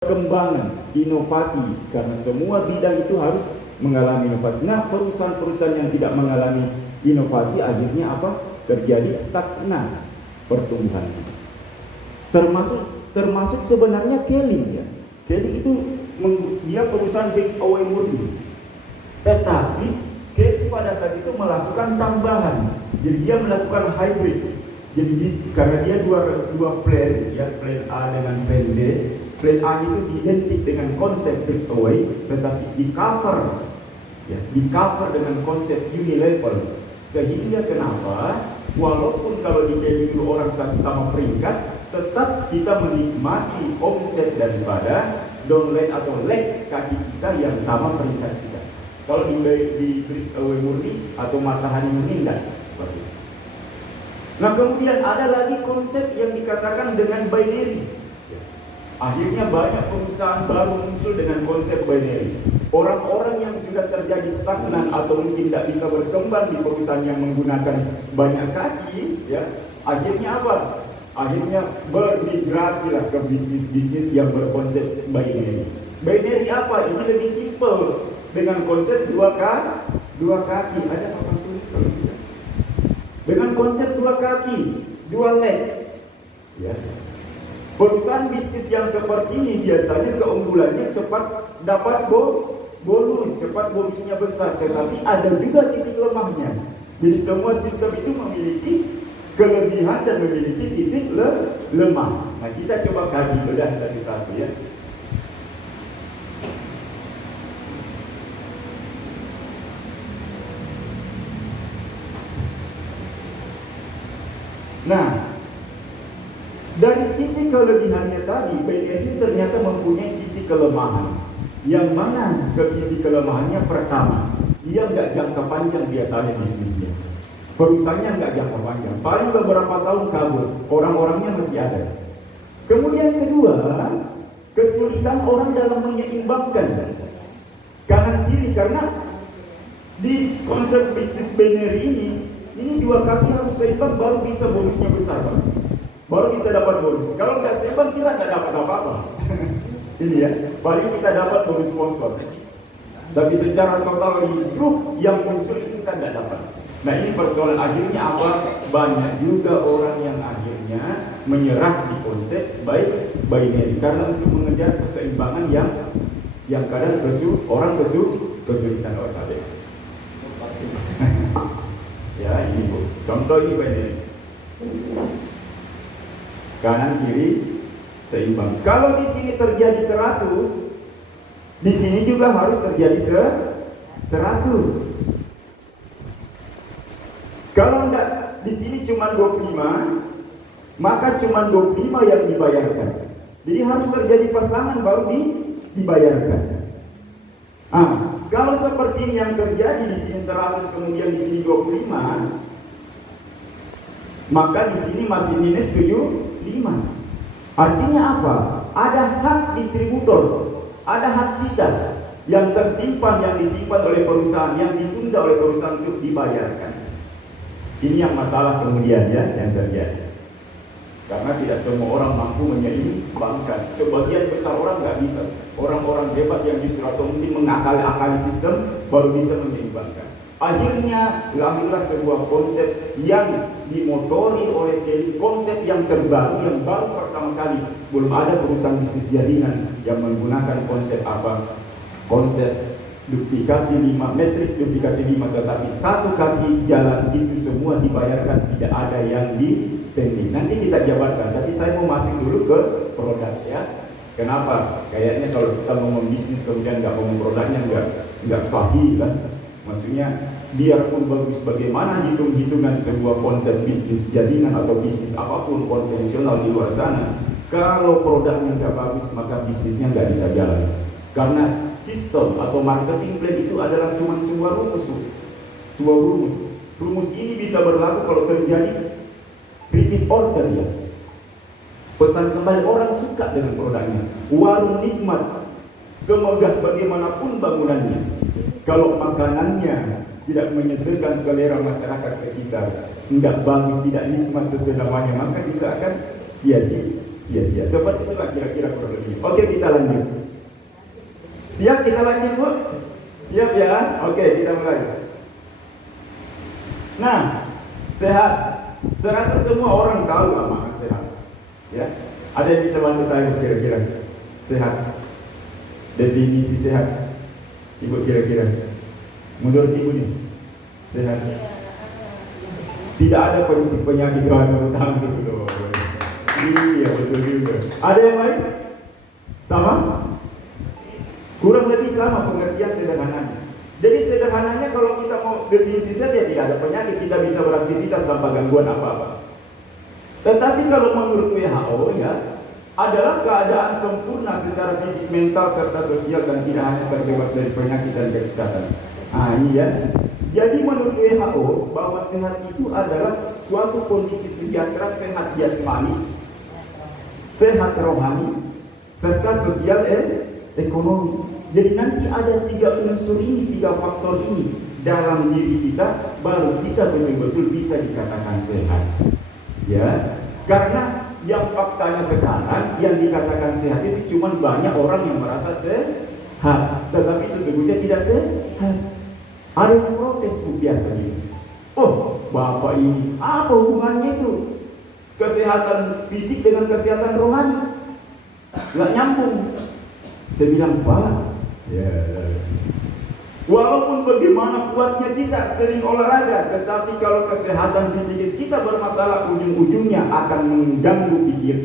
perkembangan, inovasi, karena semua bidang itu harus mengalami inovasi. Nah, perusahaan-perusahaan yang tidak mengalami inovasi akhirnya apa? Terjadi stagnan pertumbuhannya. Termasuk sebenarnya Kelly ya. Kelly itu dia perusahaan take away murni. Tetapi Kelly pada saat itu melakukan tambahan. Jadi dia melakukan hybrid. Jadi karena dia dua plan, ya, plan A dengan plan B. Plan A itu identik dengan konsep take away, tetapi di cover dengan konsep unilevel. Sehingga kenapa? Walaupun kalau di Kelly dulu orang sama peringkat, tetap kita menikmati omset daripada downline atau leg kaki kita yang sama peringkat kita. Kalau di away murni atau matahari murni enggak seperti itu. Nah, kemudian ada lagi konsep yang dikatakan dengan binary. Akhirnya banyak perusahaan baru muncul dengan konsep binary. Orang-orang yang sudah terjadi stagnan atau mungkin tidak bisa berkembang di perusahaan yang menggunakan banyak kaki, ya, akhirnya apa? Akhirnya bermigrasilah ke bisnis-bisnis yang berkonsep binary. Binary apa? Ini lebih simple dengan konsep dua kaki. Ada apa tulis kalau bisa? Dengan konsep dua kaki, dua leg, ya. Perusahaan bisnis yang seperti ini biasanya keunggulannya cepat dapat bonus, cepat bonusnya besar, tetapi ada juga titik lemahnya. Jadi semua sistem itu memiliki kelebihan dan memiliki titik lemah. Nah, kita coba kaji bedah satu-satu ya. Nah, dari sisi kelebihannya tadi, BNI ternyata mempunyai sisi kelemahan. Yang mana ke sisi kelemahannya? Pertama, dia nggak jangka panjang biasanya bisnisnya. Perusahaannya nggak jangka panjang, paling beberapa tahun kabur, orang-orangnya masih ada. Kemudian kedua, kesulitan orang dalam menyeimbangkan kanan kiri, karena di konsep bisnis binary ini dua kaki harus seimbang baru bisa bonusnya besar, Pak. Baru bisa dapat bonus. Kalau nggak seimbang kita nggak dapat apa-apa. Ini ya, paling kita dapat bonus sponsor. Tapi secara total di grup yang muncul itu kita nggak dapat. Nah, ini persoalan akhirnya apa? Banyak juga orang yang akhirnya menyerah di konsep binary karena untuk mengejar keseimbangan yang kadang kesulitan orang tadi. Ya, ini Bu. Contoh ini binary. Kanan kiri seimbang. Kalau di sini terjadi 100, di sini juga harus terjadi 100. Kalau enggak, di sini cuma 25, maka cuma 25 yang dibayarkan. Jadi harus terjadi pasangan baru dibayarkan. Kalau seperti ini yang terjadi di sini 100 kemudian di sini 25, maka di sini masih minus 75. Artinya apa? Ada hak distributor, ada hak kita yang tersimpan, yang disimpan oleh perusahaan, yang ditunda oleh perusahaan untuk dibayarkan. Ini yang masalah kemudian ya yang terjadi. Karena tidak semua orang mampu menyeimbangkan. Sebagian besar orang nggak bisa. Orang-orang hebat yang justru atau mungkin mengakali sistem baru bisa menyeimbangkan. Akhirnya lahirlah sebuah konsep yang dimotori oleh Kelly, konsep yang terbaru, yang baru pertama kali. Belum ada perusahaan bisnis jaringan yang menggunakan konsep apa? Konsep duplikasi 5, matriks duplikasi 5, tetapi satu kaki jalan itu semua dibayarkan, tidak ada yang pending. Nanti kita jabarkan, tapi saya mau masuk dulu ke produk ya. Kenapa? Kayaknya kalau kita mau membisnis kemudian nggak mau produknya nggak sahih kan? Maksudnya biarpun bagus bagaimana hitung-hitungan sebuah konsep bisnis jaringan atau bisnis apapun konvensional di luar sana, kalau produknya nggak bagus maka bisnisnya nggak bisa jalan. Karena sistem atau marketing plan itu adalah cuma sebuah rumus, sebuah rumus. Rumus ini bisa berlaku kalau terjadi repeat order ya. Pesan kembali, orang suka dengan produknya. Warung nikmat, semegah bagaimanapun bangunannya, kalau makanannya tidak menyesuaikan selera masyarakat sekitar, tidak bagus, tidak nikmat sesuai namanya, maka juga akan sia-sia. Seperti itulah kira-kira kurang lebih. Oke, kita lanjut. Siap kita lanjut, Bu? Siap ya? Oke, kita mulai. Nah, sehat. Saya rasa semua orang tahu lah makna sehat. Ya, ada yang bisa bantu saya kira-kira sehat? Definisi sehat, Ibu kira-kira? Menurut Ibu nih, sehat? Tidak ada penyakit utang gitu loh. Iya betul juga. Ada yang lain? Sama? Kurang lebih sama pengertian sederhananya. Jadi sederhananya kalau kita mau definisi saja tidak ada penyakit, kita bisa beraktivitas tanpa gangguan apa-apa. Tetapi kalau menurut WHO ya, adalah keadaan sempurna secara fisik, mental, serta sosial dan tidak hanya terbebas dari penyakit dan kecacatan. Ah iya. Jadi menurut WHO bahwa sehat itu adalah suatu kondisi sejahtera, sehat jasmani, sehat rohani, serta sosial ekonomi. Jadi nanti ada 3 unsur ini, 3 faktor ini dalam diri kita, baru kita betul-betul bisa dikatakan sehat. Ya, karena yang faktanya sekarang yang dikatakan sehat itu cuma banyak orang yang merasa sehat, tetapi sesungguhnya tidak sehat. Ada yang protes biasanya. Oh, Bapak ini apa hubungannya itu? Kesehatan fisik dengan kesehatan rohani? Nggak nyambung. Saya bilang, Pak, ya. Walaupun bagaimana kuatnya kita sering olahraga, tetapi kalau kesehatan fisikis kita bermasalah, ujung-ujungnya akan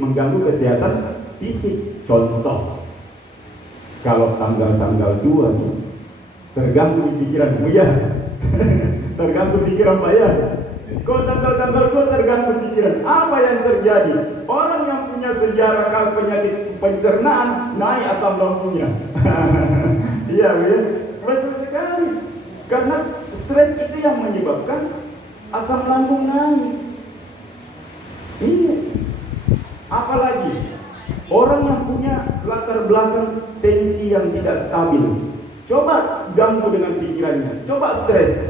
mengganggu kesehatan fisik. Contoh, kalau tanggal 2 nih, terganggu di pikiran ya, terganggu pikiran Pak ya. Kalau tanggal 2 terganggu pikiran, apa yang terjadi? Orang yang punya sejarah penyakit pencernaan naik asam lambungnya. Iya, ya. Betul sekali. Karena stres itu yang menyebabkan asam lambung naik. Iya. Apalagi orang yang punya latar belakang tensi yang tidak stabil, coba ganggu dengan pikirannya, coba stres,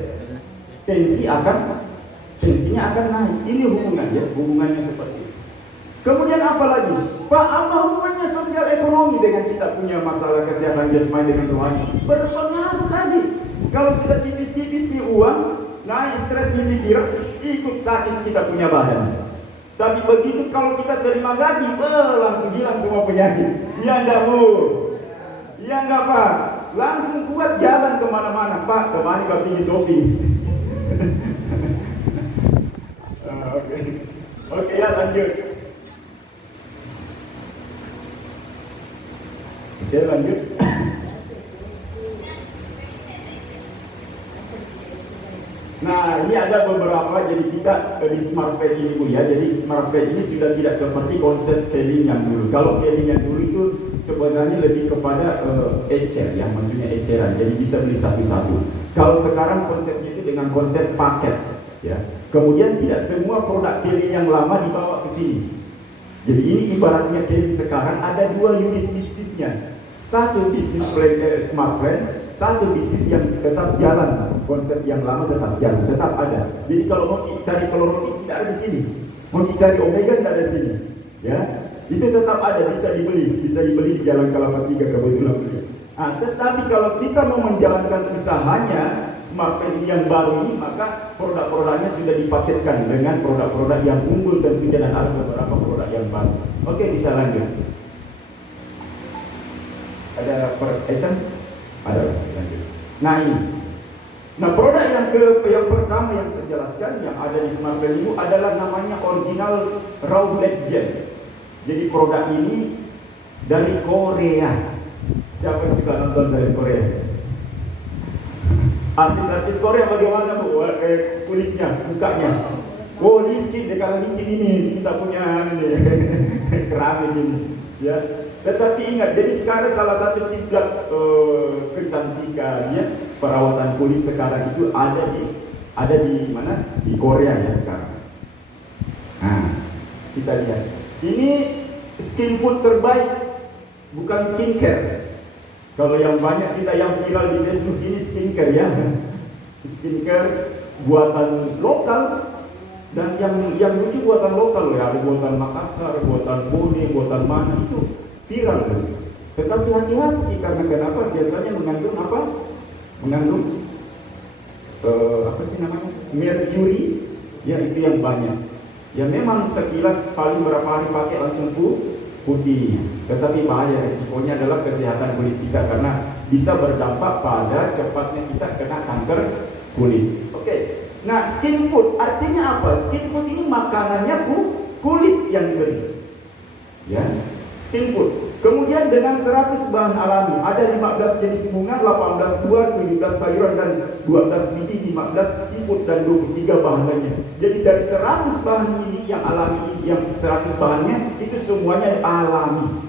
tensinya akan naik. Ini hubungannya seperti itu. Kemudian apa lagi? Pak, apa hubungannya sosial ekonomi dengan kita punya masalah kesehatan jasmani dengan rohani? Berpengaruh tadi. Kalau sudah tipis-tipis nih uang, naik stres pikiran, ikut sakit kita punya badan. Tapi begitu kalau kita terima gaji, langsung hilang semua penyakit. Iya enggak, Bu? Iya enggak, Pak? Langsung kuat jalan kemana-mana. Pak, kemana kau pergi shopping? Oke, ya lanjut. Oke, lanjut. Nah, ini ada beberapa, jadi kita di Smart Pad ini, Bu ya. Jadi Smart Pad ini sudah tidak seperti konsep Keling yang dulu. Kalau Keling yang dulu itu sebenarnya lebih kepada ecer ya, maksudnya eceran. Jadi bisa beli satu-satu. Kalau sekarang konsepnya itu dengan konsep paket ya. Kemudian tidak semua produk Keling yang lama dibawa ke sini. Jadi ini ibaratnya Keling sekarang ada 2 unit bisnisnya. Satu bisnis plan, Smart Plan, satu bisnis yang tetap jalan, konsep yang lama tetap jalan, tetap ada. Jadi kalau mau cari kloroquine tidak ada di sini, mau cari omega tidak ada di sini, ya. Itu tetap ada, bisa dibeli di Jalan Kelapa 3 kebetulan. Nah, tetapi kalau kita mau menjalankan usahanya Smart Plan yang baru ini, maka produk-produknya sudah dipaketkan dengan produk-produk yang unggul tentunya, dan ada beberapa produk yang baru. Oke, bisa lanjut. Ada perbaikan? Ada, lanjut. Nah ini. Nah produk yang pertama yang saya jelaskan yang ada di Smart Plan itu adalah namanya original raw black gel. Jadi produk ini dari Korea. Siapa yang suka nonton dari Korea? Artis-artis Korea bagaimana, Bu? Kulitnya, mukanya. Oh licin, kalau licin ini kita punya ini keramik ini, ya. Tetapi ingat, jadi sekarang salah satu kiblat kecantikan ya, perawatan kulit sekarang itu ada di mana? Di Korea ya sekarang. Nah, kita lihat. Ini skin food terbaik, bukan skincare. Kalau yang banyak kita yang viral di Facebook ini skincare ya. Skincare buatan lokal Dan yang lucu buatan lokal ya, ada buatan Makassar, buatan Bone, buatan mana itu viral kan. Tetapi hati-hati karena kenapa? Biasanya mengandung apa? Mengandung apa sih namanya? Merkuri. Ya itu yang banyak. Ya memang sekilas paling berapa hari pakai langsung putih. Tetapi bahaya resikonya adalah kesehatan kulit kita karena bisa berdampak pada cepatnya kita kena kanker kulit. Oke. Nah, skin food artinya apa? Skin food ini makanannya kulit yang kering. Ya, skin food. Kemudian dengan 100 bahan alami, ada 15 jenis bunga, 18 buah, 17 sayuran dan 12 biji, 15 seafood dan 23 bahan lainnya. Jadi dari 100 bahan ini yang alami, yang 100 bahannya itu semuanya alami.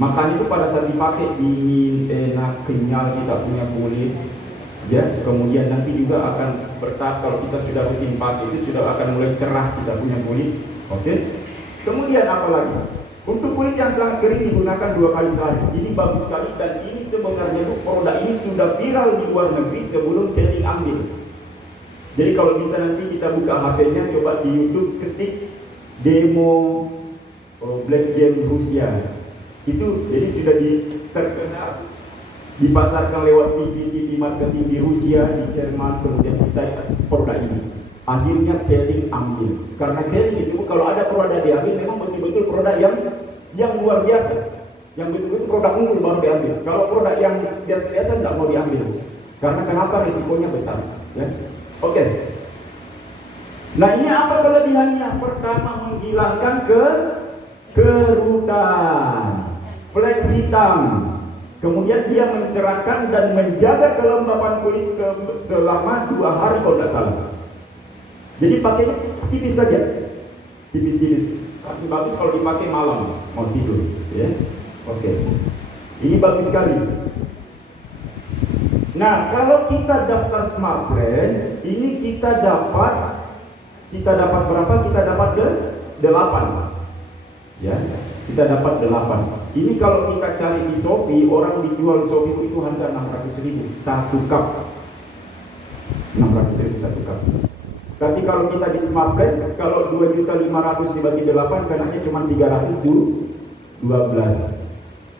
Makan itu pada saat dipakai dingin, enak, kenyal kita punya kulit. Ya, kemudian nanti juga akan bertahap kalau kita sudah rutin pakai itu sudah akan mulai cerah kita punya kulit. Oke. Kemudian apa lagi? Untuk kulit yang sangat kering digunakan 2 kali sehari. Ini bagus sekali dan ini sebenarnya itu produk ini sudah viral di luar negeri sebelum Keling ambil. Jadi kalau bisa nanti kita buka HP-nya, coba di YouTube ketik demo Black Gem Rusia. Itu jadi sudah terkenal, dipasarkan lewat TV marketing di Rusia, di Jerman, kemudian kita produk ini. Akhirnya Keling ambil. Karena Keling itu kalau ada produk diambil memang betul-betul produk yang luar biasa. Yang betul-betul produk unggul baru diambil. Kalau produk yang biasa-biasa tidak mau diambil. Karena kenapa? Risikonya besar. Ya. Oke. Nah ini apa kelebihannya? Pertama menghilangkan kerutan, flek hitam. Kemudian dia mencerahkan dan menjaga kelembapan kulit selama 2 hari kalau tidak salah. Jadi pakainya tipis saja, tipis-tipis. Tapi bagus kalau dipakai malam mau tidur, ya. Oke. Ini bagus sekali. Nah, kalau kita daftar Smart Brand, ini kita dapat berapa? Kita dapat 8. Ya, kita dapat 8. Ini kalau kita cari di Shopee, orang dijual Shopee itu harga 600.000 1 cup. 600.000 1 cup. Tapi kalau kita di Smart Brand, kalau 2.500.000 dibagi 8, kenanya cuma 312.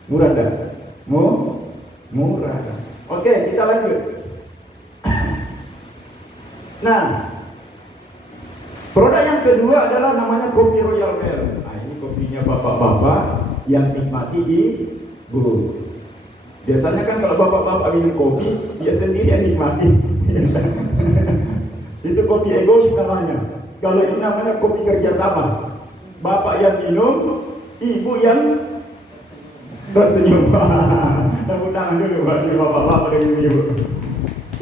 Murah kan? Murah. Oke, kita lanjut. Nah, produk yang kedua adalah namanya kopi Royal Merah. Nah, ini kopinya bapak-bapak yang nikmati di booth. Biasanya kan kalau bapak-bapak minum kopi, dia sendiri yang nikmati. Itu kopi egois namanya. Kalau ini namanya kopi kerjasama. Bapak yang minum, ibu yang tersenyum. Tepuk tangan dulu bagi bapak-bapak dan ibu.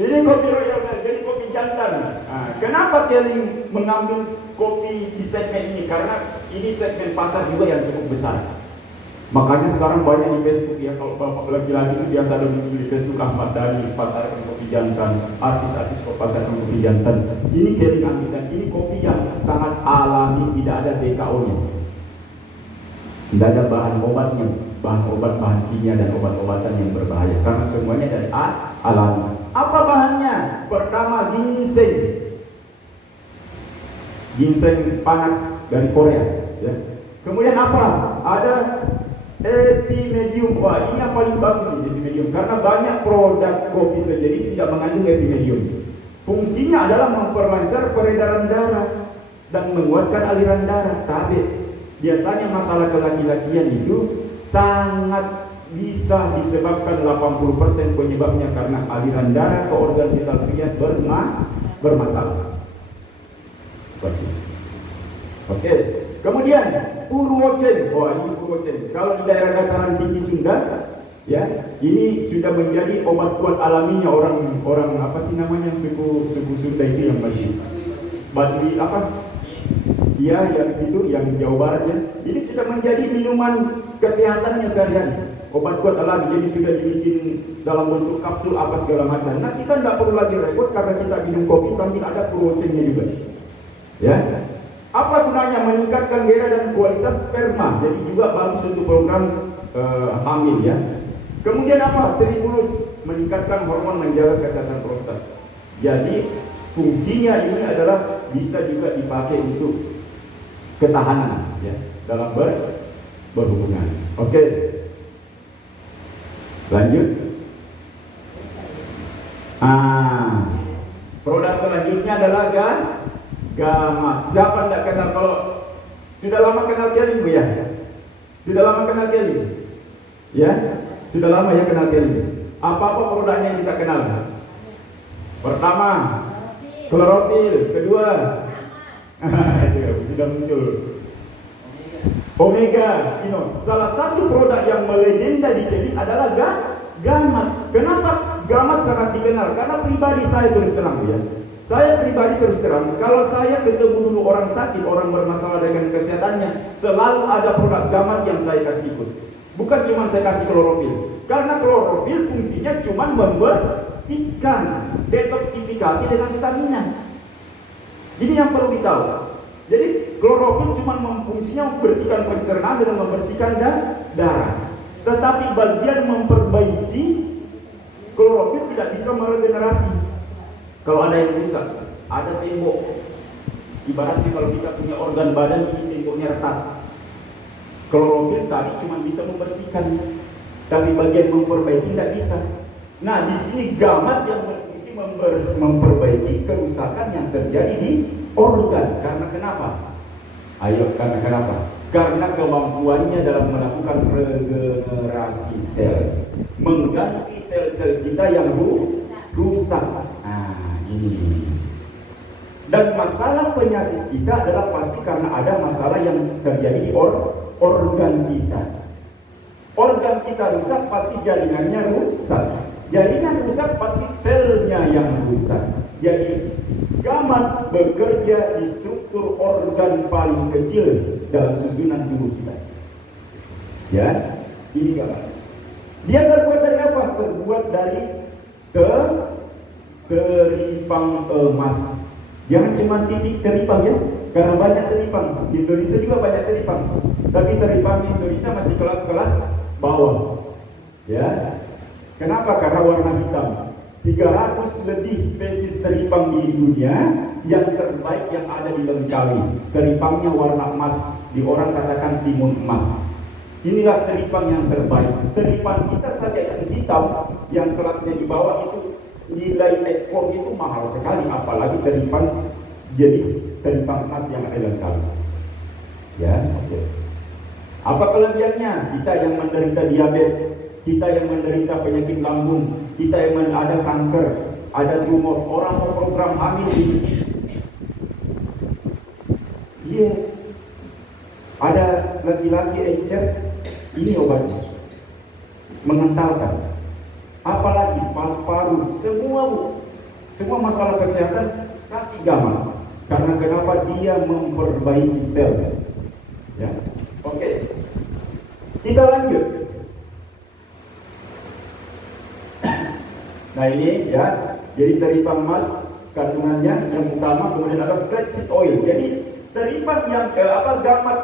Ini kopi Royal Merah, jadi kopi jantan. Nah, kenapa Keling mengambil kopi di segmen ini? Karena ini segmen pasar juga yang cukup besar. Makanya sekarang banyak di Facebook ya, kalau bapak laki-laki itu biasa ada muncul di Facebook, Ahmad Dhani pasarkan kopi jantan, artis-artis kok pasarkan kopi jantan. Ini Keling ambil dan ini kopi yang sangat alami, tidak ada DKO-nya, tidak ada bahan obatnya, bahan kimia dan obat-obatan yang berbahaya, karena semuanya dari alami. Apa bahannya? Pertama ginseng, ginseng panas dari Korea. Ya. Kemudian apa? Ada Epimedium. Wah, ini yang paling bagus ini Epimedium karena banyak produk kopi sejenis tidak mengandung Epimedium. Fungsinya adalah memperlancar peredaran darah dan menguatkan aliran darah. Tapi biasanya masalah kelaki-lakian itu sangat bisa disebabkan 80% penyebabnya karena aliran darah ke organ vital pria bermasalah. Seperti itu. Oke. Kemudian Purwocen, ini Purwocen. Kalau di daerah dataran tinggi Sunda, ya, ini sudah menjadi obat kuat alaminya orang apa sih namanya suku Sunda itu yang masih Baduy apa? Iya, yang situ, yang Jawa Barat ya. Ini sudah menjadi minuman kesehatannya sehari-hari. Obat kuat alami, jadi sudah dibikin dalam bentuk kapsul apa segala macam. Nah, kita tidak perlu lagi repot karena kita minum kopi sambil ada Purwocennya juga. Ya. Apa gunanya? Meningkatkan gairah dan kualitas sperma. Jadi juga bagus untuk program hamil ya. Kemudian apa? Tribulus, meningkatkan hormon, menjaga kesehatan prostat. Jadi fungsinya ini adalah bisa juga dipakai untuk ketahanan ya dalam berhubungan. Oke. Lanjut. Produk selanjutnya adalah gamat. Siapa tidak kenal? Kalau sudah lama kenal Kelly, Bu ya? Sudah lama kenal Kelly? Ya? Sudah lama ya kenal Kelly. Apa-apa produknya yang kita kenal? Pertama, klorofil. Kedua, sudah muncul. Omega. Salah satu produk yang melegenda di Kelly adalah gamat. Kenapa gamat sangat dikenal? Karena pribadi saya terus terang ya. Saya pribadi terus terang, kalau saya ketemu dulu orang sakit, orang bermasalah dengan kesehatannya, selalu ada produk gamat yang saya kasih ikut. Bukan cuma saya kasih klorofil. Karena klorofil fungsinya cuma membersihkan, detoksifikasi dengan stamina. Jadi yang perlu ditahu. Jadi klorofil cuma fungsinya membersihkan pencernaan dengan membersihkan darah. Tetapi bagian memperbaiki, klorofil tidak bisa meregenerasi. Kalau ada yang rusak, ada tembok. Ibaratnya kalau kita punya organ badan ini temboknya retak. Klorofil tadi cuma bisa membersihkan, tapi bagian memperbaiki tidak bisa. Nah, di sini gamat yang berfungsi memperbaiki kerusakan yang terjadi di organ. Karena kenapa? Karena kenapa? Karena kemampuannya dalam melakukan regenerasi sel, mengganti sel-sel kita yang rusak. Nah, ini. Dan masalah penyakit kita adalah pasti karena ada masalah yang terjadi di organ kita. Organ kita rusak, pasti jaringannya rusak. Jaringan rusak, pasti selnya yang rusak. Jadi gamat bekerja di struktur organ paling kecil dalam susunan tubuh kita. Ya, ini gamat. Dia terbuat dari apa? Terbuat dari teripang emas. Jangan cuma titik teripang ya, karena banyak teripang. Di Indonesia juga banyak teripang. Tapi teripang di Indonesia masih kelas-kelas bawah. Ya. Kenapa? Karena warna hitam. 300 lebih spesies teripang di dunia, yang terbaik yang ada di Langkawi. Teripangnya warna emas, di orang katakan timun emas. Inilah teripang yang terbaik. Teripang kita saja yang hitam, yang kelasnya di bawah itu nilai ekspor itu mahal sekali, apalagi teripang jenis teripang emas yang ada di Langkawi. Ya, oke. Apa kelebihannya? Kita yang menderita diabetes, kita yang menderita penyakit lambung, kita yang ada kanker, ada tumor, orang berprogram hamil ini. Iya. Ada laki-laki encer, ini obatnya. Mengentalkan. Apalagi paru-paru, semua masalah kesehatan kasih gamat. Karena kenapa? Dia memperbaiki sel. Ya. Oke. Kita lanjut. Nah ini ya, jadi teripang emas kandungannya yang utama, kemudian ada flaxseed oil. Jadi teripang yang gamat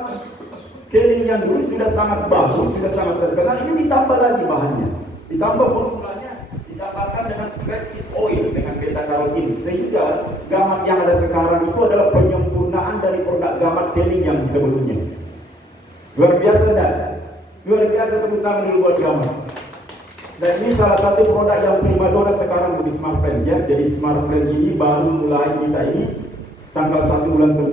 Kelly yang dulu sudah sangat bagus, sudah sangat terkenal, ini ditambah lagi bahannya, ditambah formulanya, ditambahkan dengan flaxseed oil dengan beta karotin, sehingga gamat yang ada sekarang itu adalah penyempurnaan dari produk gamat Kelly yang sebelumnya. Luar biasa enggak? Luar biasa, tepuk tangan dulu buat gamat. Dan ini salah satu produk yang primadona sekarang di Smart Plan ya. Jadi Smart Plan ini baru mulai kita ini tanggal 1 bulan 9.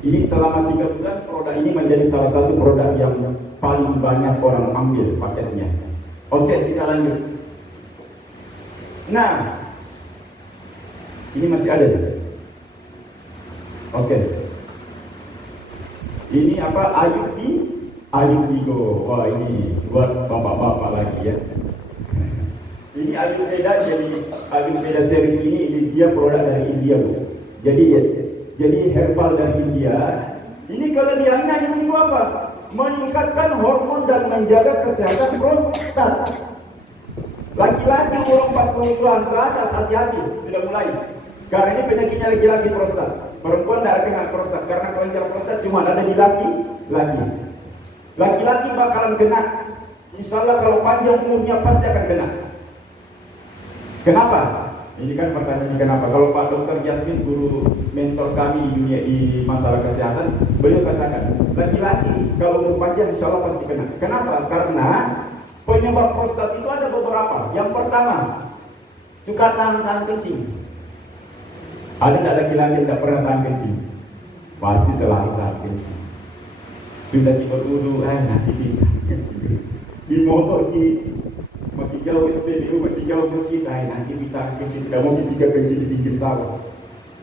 Ini selama 3 bulan produk ini menjadi salah satu produk yang paling banyak orang ambil paketnya. Oke, kita lanjut. Nah, ini masih ada. Oke. Ini apa? Ayurveda. Wah, ini buat bapak-bapak lagi ya. Ini Ayurveda, jadi Ayurveda series ini dia produk dari India, Bu. Jadi herbal dari India. Ini kelebihannya itu apa? Meningkatkan hormon dan menjaga kesehatan prostat. Laki-laki umur 40 tahun ke atas, hati-hati, sudah mulai. Karena ini penyakitnya laki-laki prostat. Perempuan tidak kena prostat, karena kelenjar prostat cuma ada di laki-laki. Laki-laki bakalan kena. Insya Allah kalau panjang umurnya pasti akan kena. Kenapa? Ini kan pertanyaannya kenapa? Kalau Pak Dr. Jasmine, guru mentor kami di dunia di masalah kesehatan, beliau katakan, laki-laki kalau umur panjang insya Allah pasti kena. Kenapa? Karena penyebab prostat itu ada beberapa. Yang pertama, suka tahan kencing. Ada tidak laki-laki yang tidak pernah tahan kencing? Pasti selalu tahan kencing. Sudah berwudu, nanti kencing. Di motor masih jauh SPBU, masih jauh masjid, nanti kita kencing, tidak mau bisa kencing di pinggir sawah,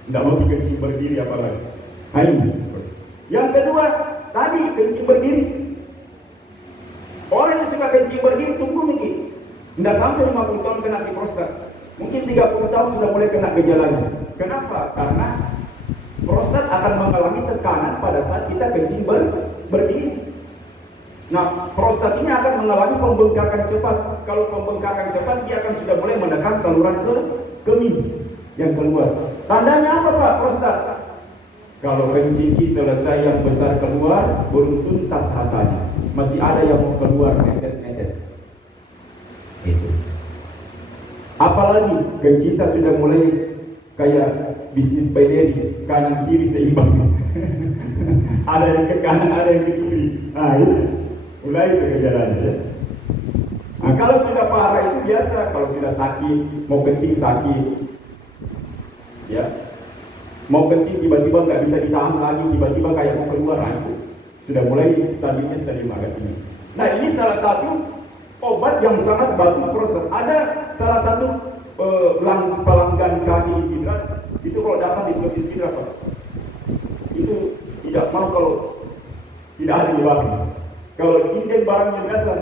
tidak mau kencing berdiri apalagi. Ini. Yang kedua, tadi kencing berdiri. Orang yang suka kencing berdiri tunggu mungkin, tidak sampai 50 tahun kena di prostat, mungkin 30 tahun sudah mulai kena gejalanya. Kenapa? Karena prostat akan mengalami tekanan pada saat kita kencing berdiri. Nah, prostat ini akan mengalami pembengkakan cepat. Kalau pembengkakan cepat, dia akan sudah mulai menekan saluran ke kemih yang keluar. Tandanya apa Pak? Prostat. Kalau kencing selesai yang besar keluar, belum tuntas rasanya. Masih ada yang mau keluar netes-netes. Itu. Apalagi kencing sudah mulai kayak bisnis binary, kanan kiri seimbang. Ada yang ke kanan, ada yang ke kiri. Nah, itu. Mulai itu gejalanya ya. Nah, kalau sudah parah itu biasa, kalau sudah sakit, mau kencing sakit, ya, mau kencing tiba-tiba nggak bisa ditahan lagi, tiba-tiba kayak mau keluar, nah itu sudah mulai stadium agak tinggi. Nah, ini salah satu obat yang sangat bagus prostat. Ada salah satu pelanggan kami di Sidrat, itu kalau datang di Sidrat, itu tidak mau kalau tidak ada di bawah. Kalau inden barangnya biasa,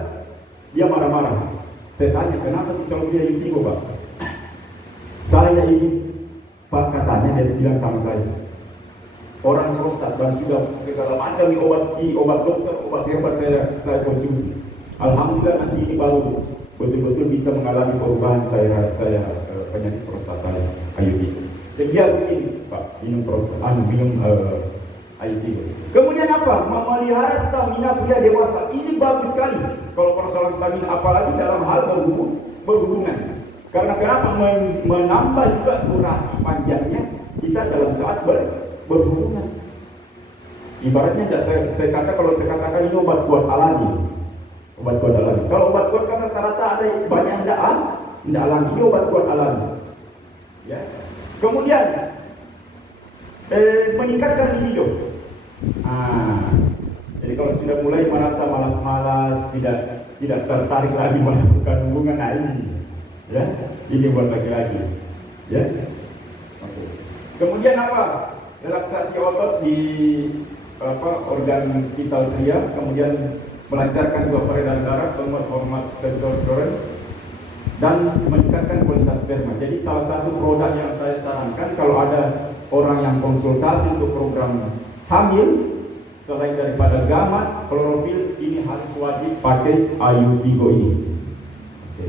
dia marah-marah. Saya tanya, kenapa bisa dia Yutigo, Pak? Saya ini, Pak, katanya dia bilang sama saya, orang prostat dan sudah segala macam obat dokter, obat herbal saya konsumsi. Alhamdulillah nanti ini baru betul-betul bisa mengalami perubahan saya penyakit prostat saya, IUD. Jadi dia begini, Pak, minum prostat, minum IUD. Kemudian apa? Memelihara stamina pria dewasa. Ini bagus sekali. Kalau persoalan stamina, apalagi dalam hal berhubungan. Karena kenapa? Menambah juga durasi panjangnya kita dalam saat berhubungan. Ibaratnya saya katakan ini obat kuat alami. Obat kuat alami. Kalau obat kuat kan rata-rata ada banyak yang tidak alami. Ini obat kuat alami. Ya. Kemudian meningkatkan libido. Jadi kalau sudah mulai merasa malas-malas, tidak tertarik lagi melakukan hubungan, ini, ya, ini buat laki-laki, ya. Oke. Kemudian apa? Relaksasi otot di organ vital pria, kemudian melancarkan peredaran darah, hormon testosteron, dan meningkatkan kualitas sperma. Jadi salah satu produk yang saya sarankan kalau ada orang yang konsultasi untuk program hamil, selain daripada gamat, klorofil, ini harus wajib pakai IUD-Go ini. Oke.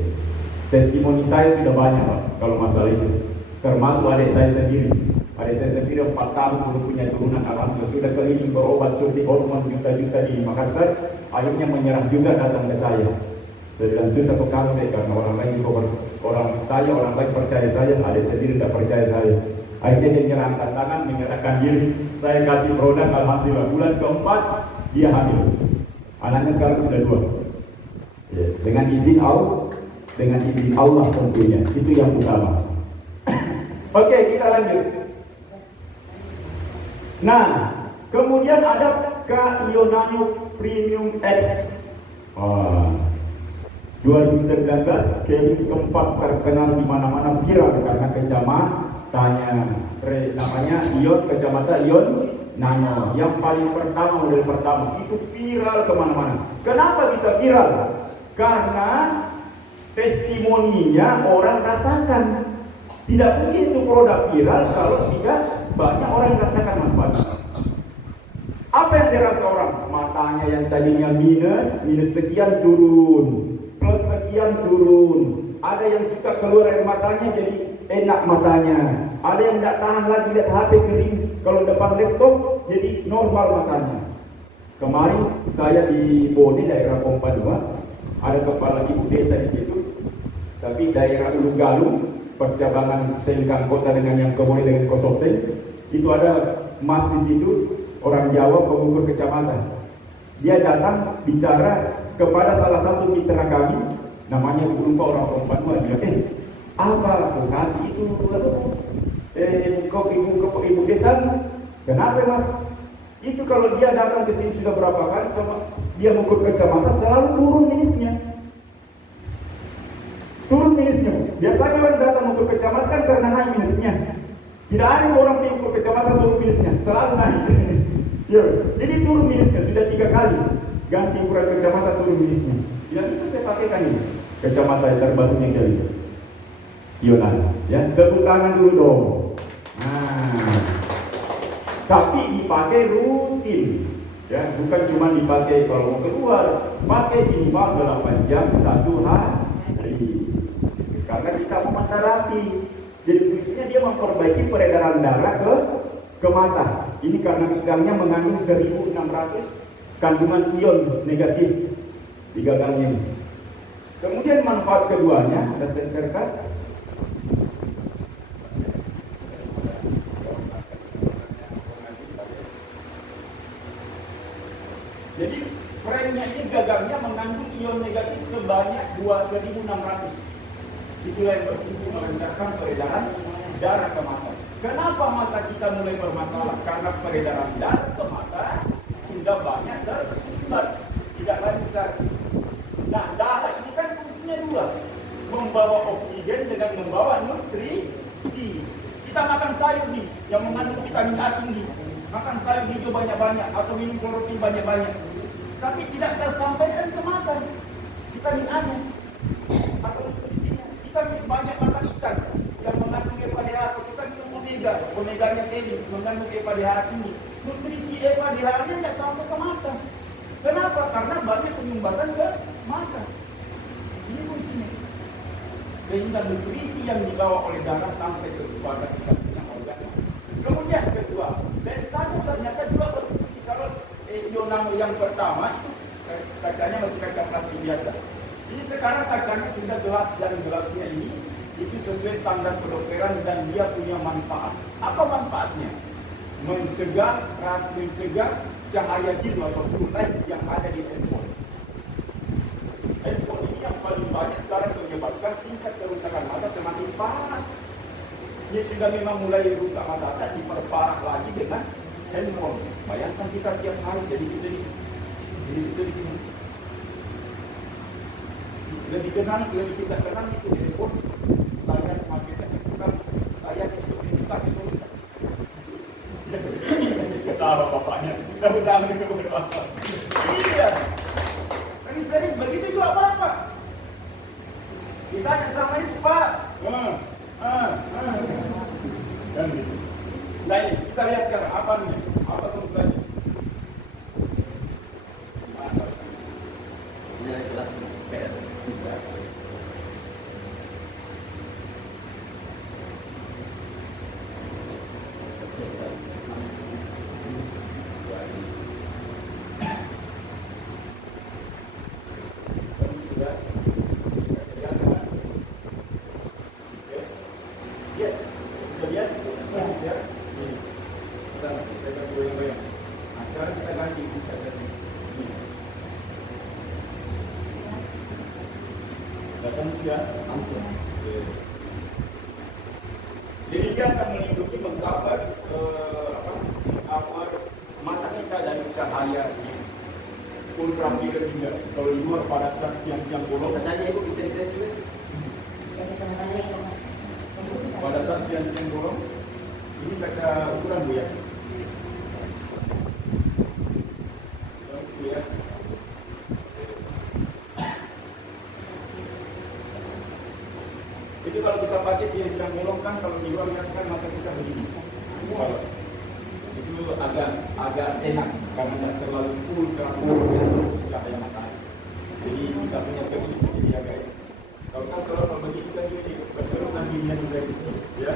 Testimoni saya sudah banyak Pak, kalau masalah itu. Termasuk adik saya sendiri. Adik saya sendiri 4 tahun belum punya turunan, alhamdulillah sudah keliling berobat suntik hormon juta-juta di Makassar, akhirnya menyerah juga datang ke saya. Saya bilang susah kok kamu deh, karena orang lain percaya saya, adik sendiri tidak percaya saya. Akhirnya dia menyerahkan tangan, menyerahkan diri. Saya kasih produk, alhamdulillah. Bulan keempat dia hamil. Anaknya sekarang sudah 2. Ya, dengan izin Allah tentunya. Itu yang utama. Oke, kita lanjut. Nah, kemudian ada K-Ionano Premium X. 2019 Kevin sempat terkenal di mana-mana, viral karena namanya kacamata ion nano. Yang paling pertama, model pertama itu viral kemana-mana. Kenapa bisa viral? Karena testimoninya orang rasakan. Tidak mungkin itu produk viral kalau tidak banyak orang yang rasakan manfaatnya. Apa yang dirasa orang? Matanya yang tadinya minus sekian turun, plus sekian turun. Ada yang suka keluar air matanya jadi enak matanya. Ada yang tidak tahan lagi lihat HP kering, kalau depan laptop jadi normal matanya. Kemarin saya di Bone, daerah Kompa 2, ada kepala ibu desa di situ, tapi daerah Ulu Galung, percabangan Selikan Kota dengan yang Keboi dengan Kosote, itu ada mas di situ, orang Jawa pengukur kecamatan. Dia datang bicara kepada salah satu mitra kami, namanya lupa orang perempuan, dia apa kasih itu ibu desa, kenapa mas? Itu kalau dia datang ke sini sudah berapa kali sama dia mengukur kecamatan selalu turun minusnya. Turun minusnya. Biasanya orang datang mengukur kecamatan kan karena naik minusnya. Tidak ada orang mengukur kecamatan turun minusnya, selalu naik. Ya, jadi turun minusnya sudah 3 kali ganti ukuran kecamatan turun minusnya. Dan itu saya pakaikan ini kecamatan terbarunya kali. Yonan, ya tepuk tangan dulu dong. Nah, tapi dipakai rutin, ya bukan cuma dipakai kalau mau keluar, pakai minimal 8 jam 1 hari. Karena kita memantarapi, jadi fungsinya dia memperbaiki peredaran darah ke mata. Ini karena gagangnya mengandung 1600 kandungan ion negatif di gagangnya. Kemudian manfaat keduanya ada center card. Jadi frame-nya ini gagangnya mengandung ion negatif sebanyak 2600. Itulah yang berfungsi melancarkan peredaran darah ke mata. Kenapa mata kita mulai bermasalah? Karena peredaran darah ke mata sudah banyak tersumbat, tidak lancar. Nah, darah ini kan fungsinya 2, membawa oksigen dengan membawa nutrisi. Kita makan sayur nih yang mengandung vitamin A tinggi, makan sayur hijau banyak-banyak atau minum klorofil banyak-banyak, tapi tidak tersampaikan ke mata vitamin A-nya atau nutrisinya. Kita banyak makan ikan yang mengandung EPA-DH, atau kita minum omega-nya ini mengandung EPA-DH tinggi. Nutrisi EPA-DH-nya tidak sampai ke mata. Kenapa? Karena banyak penyumbatan ke mata. Ini fungsinya. Sehingga nutrisi yang dibawa oleh darah sampai kepada organ. Kemudian kedua, lensanya ternyata juga berfungsi. Kalau ionamo yang pertama itu kacanya masih kaca plastik biasa. Ini sekarang kacanya sudah gelas, dan gelasnya ini itu sesuai standar kedokteran dan dia punya manfaat. Apa manfaatnya? Mencegah cahaya biru atau blue light yang ada di handphone. Handphone ini yang paling banyak sekarang menyebabkan tingkat kerusakan mata semakin parah. Dia sudah memang mulai rusak mata, dan diperparah lagi dengan handphone. Bayangkan kita tiap hari sedikit-sedikit. Lebih kita kenal itu handphone. Layar magnetik itu kan layar seperti kita kesulitan. Ketawa bapaknya, ketawa dengan bapak. Iya, ini sering begitu juga bapak. Kita hanya sama itu Pak. Dan gitu. Nah ini kita lihat sekarang apa nih? Apa kemudiannya? Nilai kelas sepeda. Jadi dia akan melindungi mengcover mata kita dari cahaya ultraviolet juga. Kalau di luar pada saat siang-siang bolong, Katanya ibu bisa dites juga. pada saat siang-siang bolong, ini kaca ukuran Bu ya. Itu kalau kita pakai siang-siang bolong kan, kalau di luar biasa mata kita begini. Itu agak enak karena tidak terlalu full 100% cahaya matahari. Jadi kita punya teknik jadi agak enak. Kalau kan selalu begini kan jadi berterus nantinya juga itu, ya.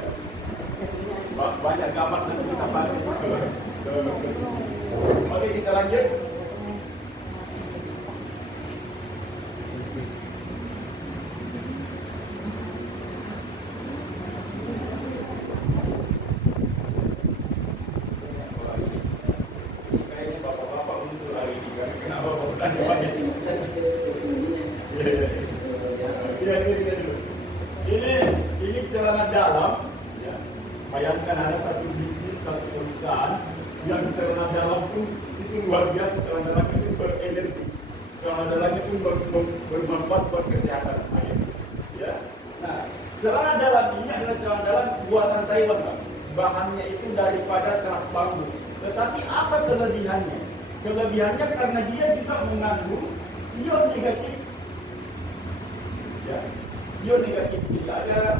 Banyak gambar nanti kita pakai. Oke, kita lanjut. Lihat cerita dulu. Ini celana dalam. Ya. Bayangkan ada satu bisnis, satu perusahaan yang celana dalam pun itu luar biasa. Celana dalam itu berenergi. Celana dalamnya pun bermanfaat buat kesehatan. Ya. Nah, celana dalam ini adalah celana dalam buatan Taiwan, Pak. Bahannya itu daripada serat bambu. Tetapi apa kelebihannya? Kelebihannya karena dia juga mengandung ion negatif. Ya, ion negatif tidak ada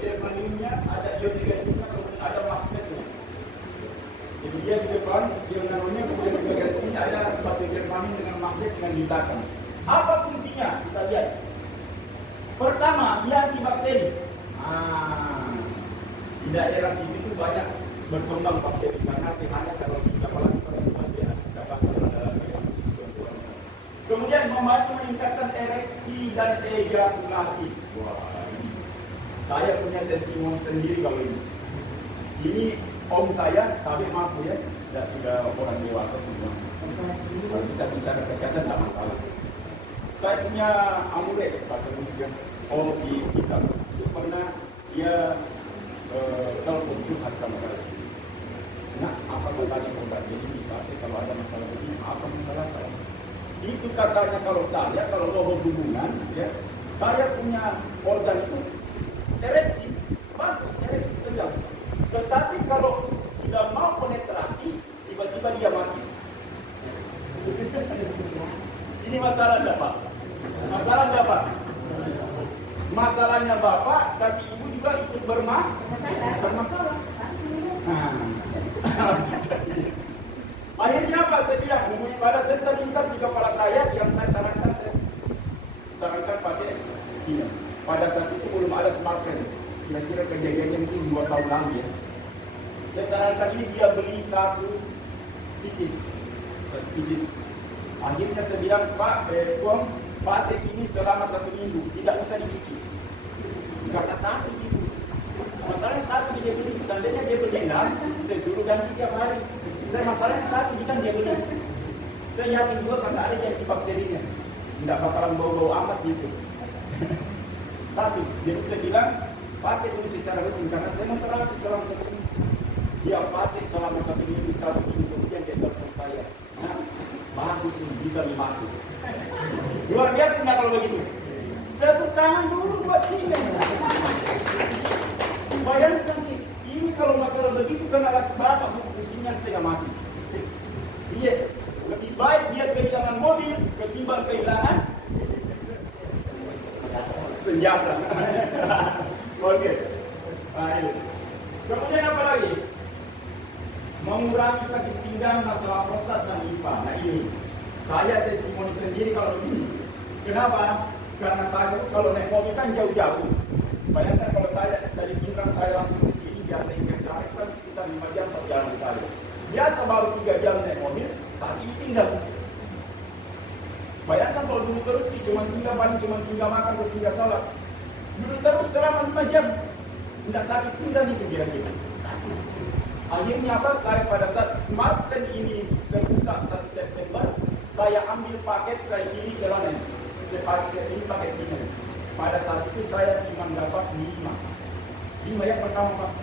germaniumnya, ada ion negatifnya, kemudian ada magnetnya. Jadi dia di depan, ion nanonya kemudian di garis sini ada batu germanium dengan magnet dengan di belakang. Apa fungsinya? Kita lihat. Pertama, dia antibakteri. Di daerah sini itu banyak berkembang bakteri karena pH-nya kalau kita apalagi pada rumah dia dapat salah dalam kemudian membantu meningkatkan ereksi dan ejakulasi. Wah, saya punya testimoni sendiri kalau ini. Ini om saya, tapi mampu ya, dan sudah orang dewasa semua. Kalau kita bicara kesehatan tak masalah. Saya punya amulet bahasa Indonesia, om di Sikap. Itu pernah dia telepon curhat sama saya. Nah, apa katanya obat ini dipakai kalau ada masalah begini? Apa masalah kalau itu katanya kalau mau berhubungan, ya, saya punya organ itu ereksi, bagus ereksi tegak. Tetapi kalau sudah mau penetrasi, tiba-tiba dia mati. Ini masalah enggak, Pak? Masalah enggak, Pak? Masalahnya Bapak, tapi Ibu juga ikut bermasalah. Akhirnya apa saya bilang? Pada saya terlintas di kepala saya yang saya sarankan pakai ini. Pada saat itu belum ada smartphone. Kira-kira kejadiannya mungkin 2 tahun lalu ya. Saya sarankan ini dia beli satu pieces. Akhirnya saya bilang, Pak, pakai ini selama 1 minggu, tidak usah dicuci. Karena 1 minggu. Masalahnya 1 dia beli, seandainya dia beli 6, saya suruh ganti tiap hari. Dan masalahnya 1 kan dia beli. Saya yakin juga karena ada jadi bakterinya. Tidak bakalan bau-bau amat gitu. 1, jadi saya bilang, pakai dulu secara rutin karena saya mau terapi selama 1 minggu. Dia pakai selama 1 minggu, 1 minggu kemudian dia telepon saya. Nah, bagus ini bisa dimasuk. Luar biasa nggak kalau begitu? Tepuk tangan dulu buat ini. Bayangkan ini kalau masalah begitu kena laki bapak pusingnya setengah mati. Iya, lebih baik dia kehilangan mobil ketimbang kehilangan senjata. Oke. Baik. Kemudian apa lagi? Mengurangi sakit pinggang, masalah prostat dan limpa. Nah ini, saya testimoni sendiri kalau begini. Kenapa? Karena saya kalau naik mobil kan jauh-jauh. Bayangkan kalau saya dari pinggang saya langsung ke sini, biasa istirahat cari kan sekitar 5 jam perjalanan saya. Biasa baru 3 jam naik mobil, saat ini pinggang. Bayangkan kalau dulu terus cuma singgah paling cuma singgah makan atau singgah salat. Dulu terus selama 5 jam, tidak sakit pinggang itu kira-kira. Sakit. Akhirnya apa? Saya pada saat smartphone ini terbuka 1 September, saya ambil paket, saya pilih celana. Saya pilih paket ini. Pada saat itu saya cuma dapat 5 yang pertama, Pak.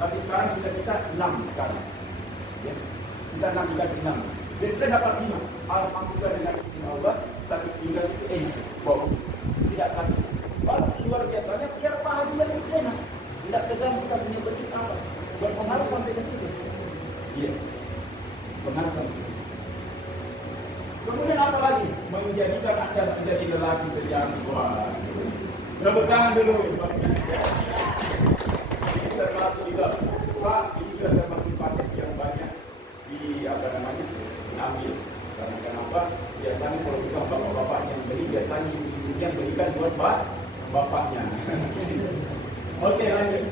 Tapi sekarang sudah kita 6 sekarang. Ya. Kita 6 dikasih 6. Jadi saya dapat 5. Alhamdulillah dengan izin Allah, sakit pinggang itu wow, tidak sakit. Kalau luar biasanya biar paha dia lebih enak. Tidak tegang kita punya betis apa. Berpengaruh sampai ke situ. Iya. Pengaruh sampai ke situ. Kemudian apa lagi? Menjadikan Anda menjadi lelaki sejati. Wah. Tepuk tangan dulu. Ini termasuk juga. Pak, ini juga termasuk paket yang banyak di ambil. Karena kenapa? Biasanya kalau kita bapak-bapak yang beli, biasanya yang berikan buat bapaknya. Oke, lanjut.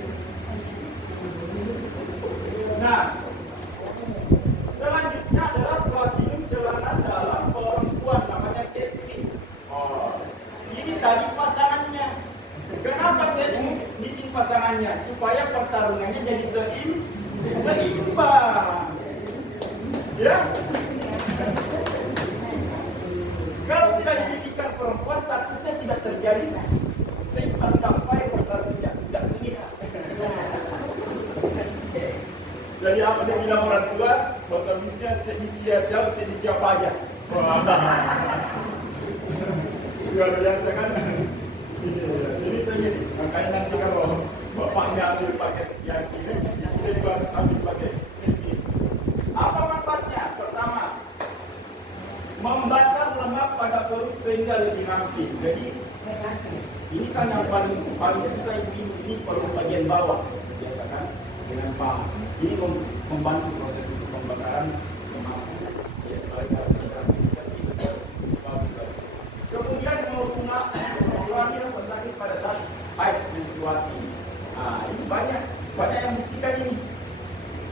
Nah, selanjutnya adalah platinum celana dalam perempuan namanya Catherine. Oh, ini tadi pasangannya. Kenapa jadi bikin pasangannya? Supaya pertarungannya jadi seimbang. Ya. Kalau tidak dididikan perempuan, takutnya tidak terjadi terjadi? Saya dapat tidak sengit. Jadi apa dia bilang orang tua? Bahasa Inggrisnya saya jauh, saya aja. Luar biasa kan? Ini sengit. Makanya nanti kalau bapaknya ambil paket yang ini, dia juga harus ambil paket ini. Apa manfaatnya? Pertama, membakar lemak pada perut sehingga lebih ramping. Jadi ini kan yang paling susah ini perut bagian bawah biasa kan dengan paha. Ini membantu proses untuk pembakaran lemak. Kemudian mengurangi rasa sakit pada saat haid menstruasi. Ini banyak yang buktikan ini.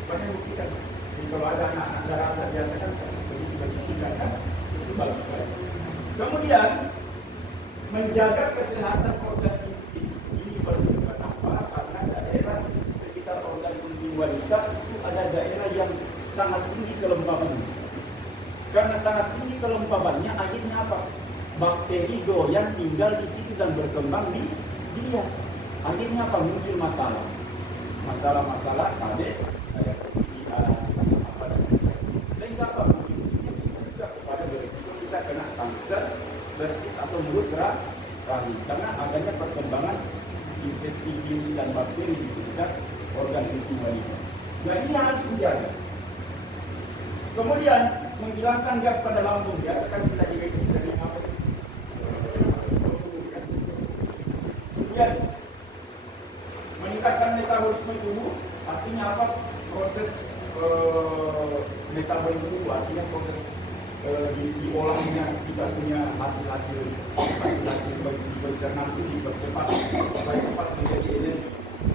Banyak yang buktikan. Jadi kalau ada anak-anak darah biasa kan saya kita cicikan kan, itu bagus sekali. Kemudian menjaga kesehatan organ intim. Ini perlu kenapa? Karena daerah sekitar organ intim wanita itu ada daerah yang sangat tinggi kelembabannya. Karena sangat tinggi kelembabannya, akhirnya apa? Bakteri doyan tinggal di situ dan berkembang di dia. Akhirnya apa? Muncul masalah tadi asam apa dan sehingga apa? Mungkin bisa juga kepada berisiko kita kena kanker serviks atau mulut rahim karena adanya perkembangan infeksi virus dan bakteri di sekitar organ intim wanita. Nah ini harus dijaga. Kemudian menghilangkan gas pada lambung. Biasa kan kita juga sering apa? Kemudian meningkatkan metabolisme tubuh. Artinya apa? Proses metabolisme tubuh. Artinya proses diolahnya kita punya hasil pencernaan itu dipercepat supaya cepat menjadi energi.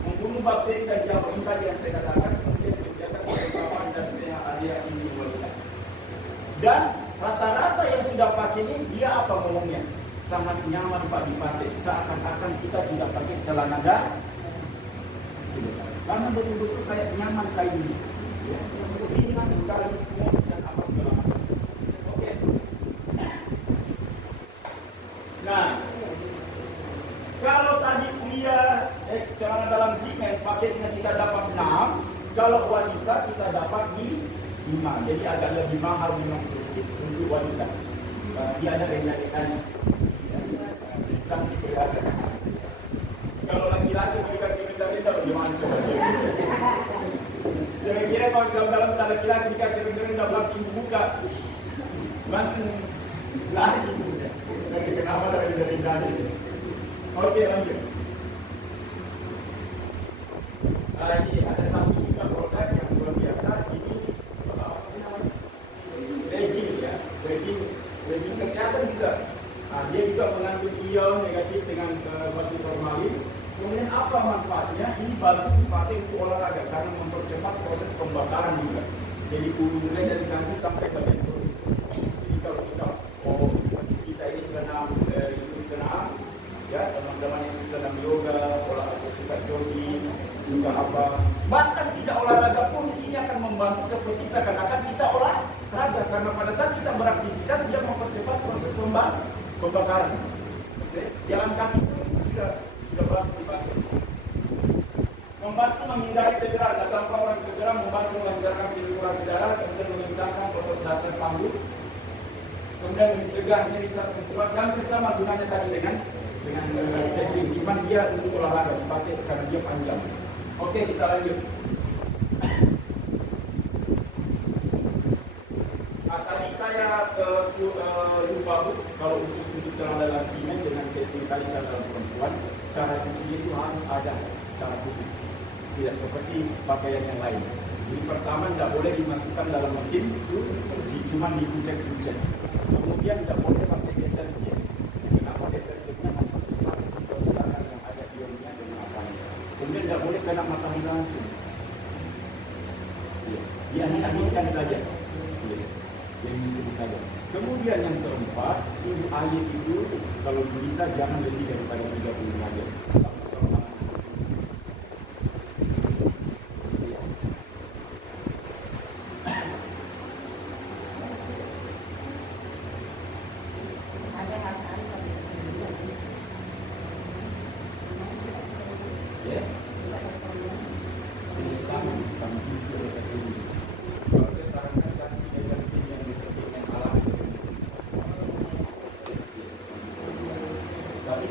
Membunuh bakteri dan jamur tadi yang saya katakan. Kemudian menjaga kelembaban dan pH individualitas. Dan rata-rata yang sudah pakai ini dia apa ngomongnya? Sangat nyaman Pak dipakai. Seakan-akan kita tidak pakai celana karena betul-betul kayak nyaman kayak gini. Ringan sekali semua dan apa segala macam. Oke. Nah, kalau tadi pria celana dalam jeans paketnya kita dapat 6, kalau wanita kita dapat di 5. Jadi agak lebih mahal memang sedikit untuk wanita. Dia ada rendah-rendahnya. Cantik berada. Kalau laki-laki dikasih rendah-rendah bagaimana coba? Kira-kira kalau celana dalam laki-laki dikasih rendah-rendah masih buka, masih lari. Jadi kenapa ada rendah-rendahnya? Oke, lanjut. Ini ada satu juga produk yang luar biasa. Ini apa sih namanya? Regim ya, regim kesehatan juga. Dia juga mengandung ion negatif dengan batu formalin. Kemudian apa manfaatnya? Ini bagus dipakai untuk olahraga karena mempercepat proses pembakaran juga. Jadi mulai dari kaki sampai bagian perut. Jadi kalau kita ini senam ya teman-teman yang senam yoga, olahraga suka jogging, suka apa, bahkan tidak olahraga pun ini akan membantu seperti seakan-akan kita olahraga karena pada saat kita beraktivitas dia mempercepat proses pembakaran. Jalan kaki itu sudah bagus dipakai. Membantu menghindari cedera, tanpa orang cedera membantu melancarkan sirkulasi darah, kemudian mengencangkan otot dasar panggung, kemudian mencegah nyeri saat menstruasi. Hampir sama gunanya tadi dengan tackling, cuman dia untuk olahraga dipakai karena dia panjang. Oke, kita lanjut. Tadi saya lupa kalau khusus untuk celana dalam female dengan tackling tadi celana dalam perempuan, cara cucinya itu harus ada cara khusus, tidak seperti pakaian yang lain. Jadi pertama tidak boleh dimasukkan dalam mesin, cuma dikucek-kucek. Kemudian tidak boleh pakai deterjen. Kenapa deterjennya mempercepat kerusakan yang ada di ionnya dengan matahari. Kemudian tidak boleh kena matahari langsung. Diangin-anginkan saja. Yang itu saja. Kemudian yang keempat, suhu air itu kalau bisa jangan lebih daripada 30 derajat.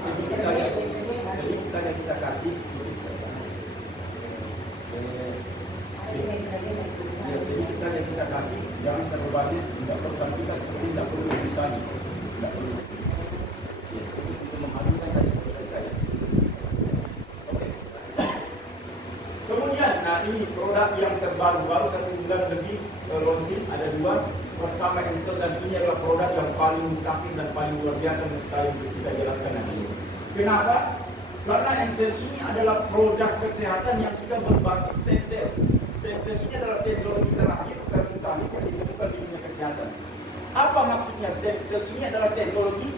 sedikit saja kita kasih. Ya sedikit saja kita kasih, jangan terlalu banyak, tidak perlu kita seperti tidak perlu misalnya, tidak perlu. Ya, untuk menghadirkan saja seperti saya. Oke. Kemudian, nah ini produk yang terbaru, baru 1 bulan lebih launching, ada 2. Pertama Ensel, dan ini adalah produk yang paling mutakhir dan paling luar biasa menurut saya untuk kita jelaskan nanti. Kenapa? Karena Ensel ini adalah produk kesehatan yang sudah berbasis stem cell. Stem cell ini adalah teknologi terakhir termutakhir yang ditemukan di dunia kesehatan. Apa maksudnya? Stem cell ini adalah teknologi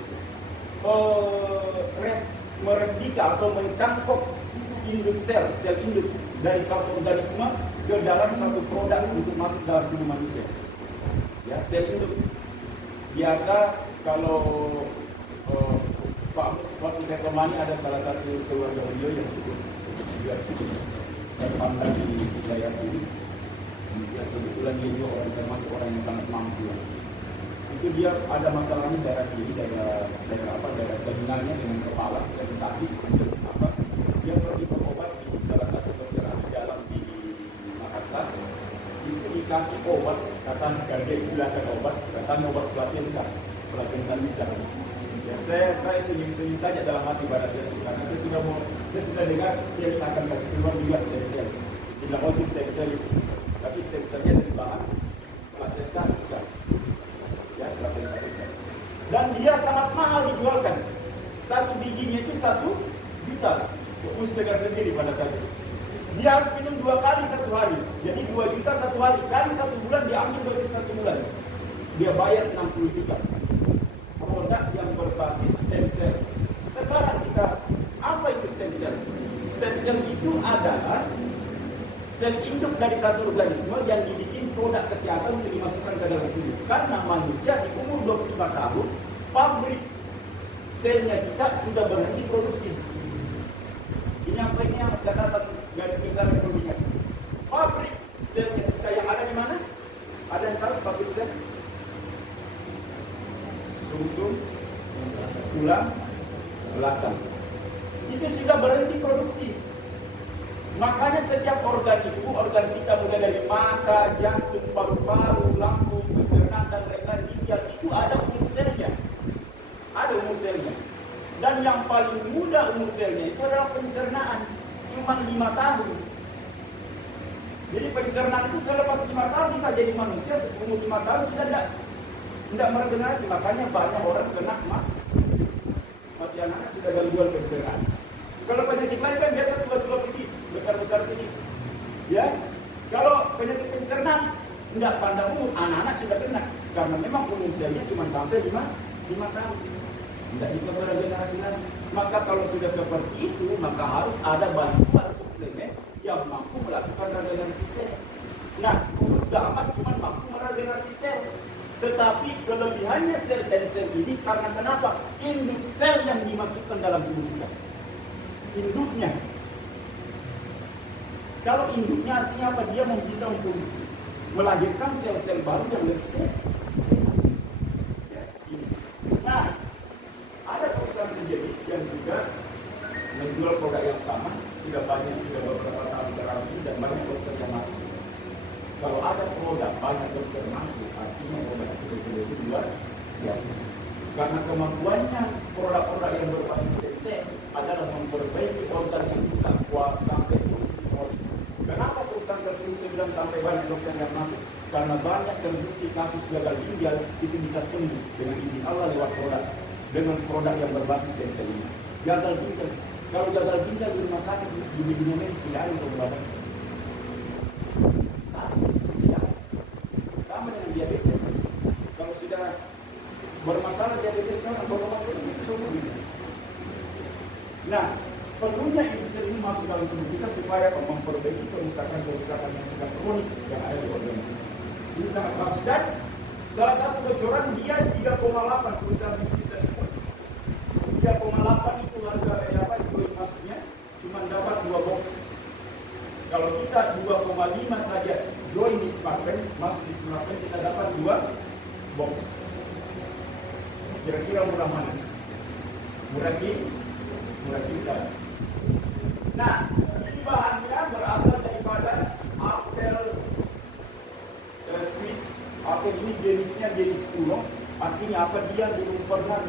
mereplika atau mencangkok induk sel induk dari suatu organisme ke dalam satu produk untuk masuk dalam tubuh manusia. Ya, sel induk. Biasa kalau Pak Mus, waktu saya temani ada salah satu keluarga beliau yang cukup terpandang di wilayah sini. Kebetulan dia juga termasuk orang yang sangat mampu. Itu dia ada masalahnya daerah sini, daerah telinganya dengan kepala sakit. Dia pergi berobat di salah satu dokter ahli dalam di Makassar. Itu dikasih obat, katanya dia istilahkan obat, katanya obat plasenta bisa. Ya, saya senyum-senyum saja dalam hati pada saya itu, karena saya sudah dengar dia akan kasih keluar juga stem cell. Istilah itu stem cell itu, tapi stem cellnya dari bahan plasenta bisa. Ya, plasenta bisa. Dan dia sangat mahal dijualkan. Satu bijinya itu 1 juta. Mus dengar sendiri pada saat itu. Dia harus minum 2 kali 1 hari. Jadi 2 juta 1 hari. Kali 1 bulan dia ambil dosis 1 bulan. Dia bayar 60 juta. Produk yang berbasis stem cell. Sekarang kita, apa itu stem cell? Stem cell itu adalah sel induk dari satu organisme yang dibikin produk kesehatan untuk dimasukkan ke dalam tubuh. Karena manusia di umur 25 tahun, pabrik selnya kita sudah berhenti produksi. Ini yang catatan garis besar ekonominya. Pabrik selnya kita yang ada di mana? Ada yang tahu pabrik sel? Sumsum, tulang, belakang. Itu sudah berhenti produksi. Makanya setiap organ itu, organ kita mulai dari mata, jantung, paru-paru, lambung, pencernaan, dan lain-lain, ginjal, itu ada umur selnya. Ada umur selnya. Dan yang paling muda umur selnya itu adalah pencernaan. Cuma 5 tahun. Jadi pencernaan itu selepas 5 tahun kita jadi manusia, umur 5 tahun sudah tidak meregenerasi. Makanya banyak orang kena masih anak-anak sudah gangguan pencernaan. Kalau penyakit lain kan biasa tua-tua begini, besar-besar begini. Ya, kalau penyakit pencernaan tidak pada umur, anak-anak sudah kena. Karena memang umur selnya cuma sampai 5 tahun. Tidak bisa meregenerasi lagi. Maka kalau sudah seperti itu, maka harus ada bantuan suplemen yang mampu melakukan regenerasi sel. Nah, urut gamat cuma mampu meregenerasi sel. Tetapi kelebihannya sel dan sel ini karena kenapa? Induk sel yang dimasukkan dalam tubuh kita. Induknya. Kalau induknya artinya apa? Dia bisa memproduksi, melahirkan sel-sel baru yang lebih sehat. Ya, ini. Nah, ada perusahaan sejenis yang juga menjual produk yang sama, sudah beberapa tahun terakhir dan banyak dokter yang masuk. Kalau ada produk banyak dokter masuk, artinya produk itu luar biasa. Karena kemampuannya produk-produk yang berbasis stem cell adalah memperbaiki organ yang rusak sampai kronik. Kenapa perusahaan tersebut saya bilang sampai banyak dokter yang masuk? Karena banyak terbukti kasus gagal ginjal itu bisa sembuh dengan izin Allah lewat produk. Dengan produk yang berbasis stem cell ini. Gagal ginjal. Kalau gagal ginjal di rumah sakit di dunia medis tidak ada pengobatan. Sama dengan diabetes. Kalau sudah bermasalah diabetes kan obat itu sembuh. Nah, perlunya industri ini masuk dalam tubuh kita supaya memperbaiki kerusakan yang sudah kronik yang ada di organ. Ini sangat bagus. Dan salah satu bocoran dia 3,8 perusahaan bisnis tersebut. 3,8 itu harga apa itu maksudnya cuma dapat 2 box. Kalau kita 2,5 saja join di Smartpen, masuk di Smartpen kita dapat 2 box. Kira-kira murah mana? Murah murah juga. Nah, ini bahannya berasal daripada apel Swiss. Apel ini jenisnya jenis kuno. Artinya apa? Dia belum pernah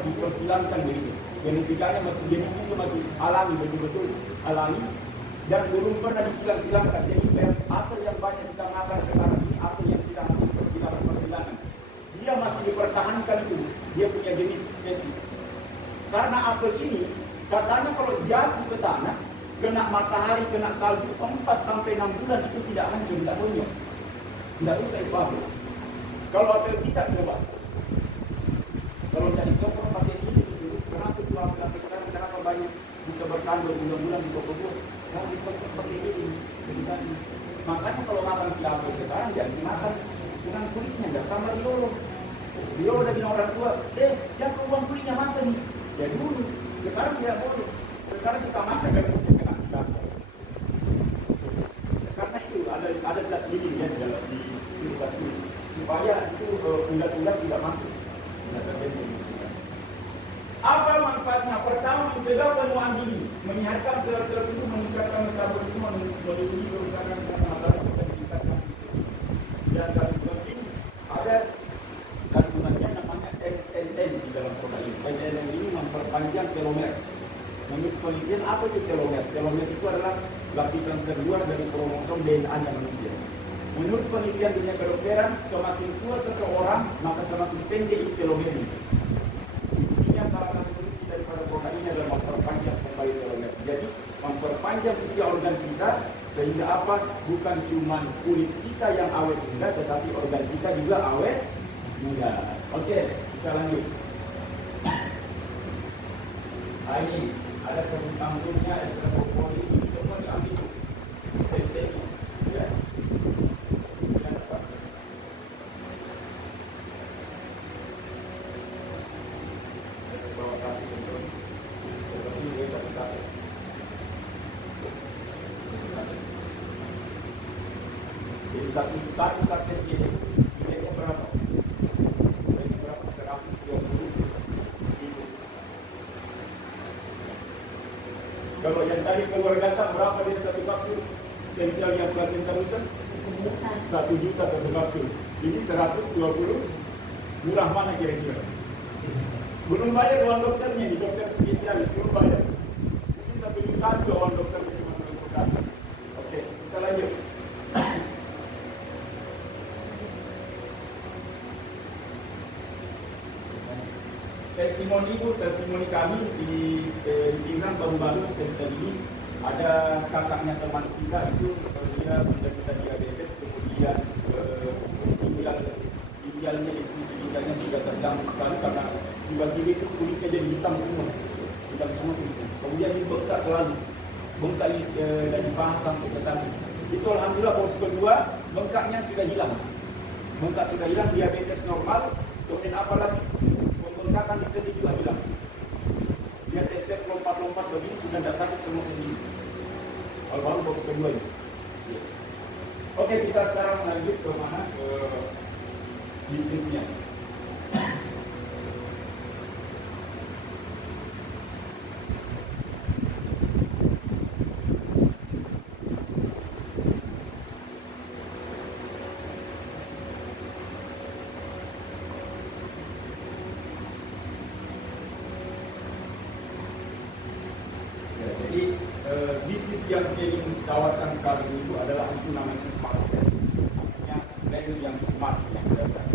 dipersilangkan begitu. Genetikanya masih jenisnya itu masih alami, betul-betul alami, dan belum pernah disilang-silangkan. Jadi apel yang banyak kita makan sekarang ini apel yang sedang masih persilangan. Dia masih dipertahankan itu. Dia punya jenis spesies. Karena apel ini katanya kalau jatuh ke tanah, kena matahari, kena salju 4 sampai 6 bulan itu tidak hancur, tidak bonyok. Tidak usah itu apel. Kalau apel kita coba, kalau tidak disokong pakai ini, kenapa itu apel sekarang, kenapa banyak bisa bertahan berbulan-bulan di toko-toko? Kalau disokong pakai ini, ceritanya. Makanya kalau makan apel sekarang jangan dimakan dengan kulitnya, nggak sama riolo. Riolo udah bilang orang tua, jangan keluang kulitnya matang. Ya dulu, sekarang tidak boleh. Sekarang kita makan dan kita kena kita. Karena itu ada zat ini ya di dalam di sirkuit kulit supaya itu ulat-ulat tidak masuk. Tidak terjadi. Apa manfaatnya? Pertama, mencegah penuaan dini, menyehatkan sel-sel tubuh, meningkatkan metabolisme, melindungi kerusakan sel mata dan meningkatkan sistem. Dan paling penting ada kandungannya namanya NNN di dalam produk ini. NNN ini memperpanjang telomer. Menurut penelitian apa itu telomer? Telomer itu adalah lapisan terluar dari kromosom DNA-nya manusia. Menurut penelitian dunia kedokteran, semakin tua seseorang, maka semakin pendek telomernya. Fungsinya salah satu fungsi daripada produk ini adalah memperpanjang kembali telomer. Jadi memperpanjang usia organ kita sehingga apa? Bukan cuma kulit kita yang awet muda, tetapi organ kita juga awet muda. Oke, kita lanjut. Nah ini ada sebut tampilnya, ada propoli, ini semua diambil step-step ya. Bawah satu contoh seperti ini satu saset. Jadi satu saset ini berapa? Ini berapa? 120 ribu. Kalau yang tadi keluar data berapa dari satu kapsul stem cell yang placenta rusak? 1 juta satu kapsul. Ini 120. Murah mana kira-kira? Belum bayar uang dokternya, di dokter spesialis belum bayar. Ini 1 juta juga uang dokternya cuma konsultasi. Oke, kita lanjut. Testimoni kami di Pinang baru-baru stem cell ini ada kakaknya teman kita itu dia menderita diabetes, kemudian ginjalnya diskusi ginjalnya sudah terganggu sekali karena tiba-tiba itu kulitnya jadi hitam semua kulitnya. Kemudian dibengkak selalu, bengkak dan dibahas sampai ke tadi. Itu alhamdulillah pos kedua bengkaknya sudah hilang, diabetes normal. Kemudian apa lagi? Pembengkakan di sendi juga hilang. Dia tes lompat-lompat begini sudah tidak sakit semua sendi. Baru box kedua ini. Oke, kita sekarang lanjut ke mana? Ke bisnisnya. Bisnis yang ingin ditawarkan sekarang itu adalah itu namanya smart value. Artinya value yang smart, yang cerdas.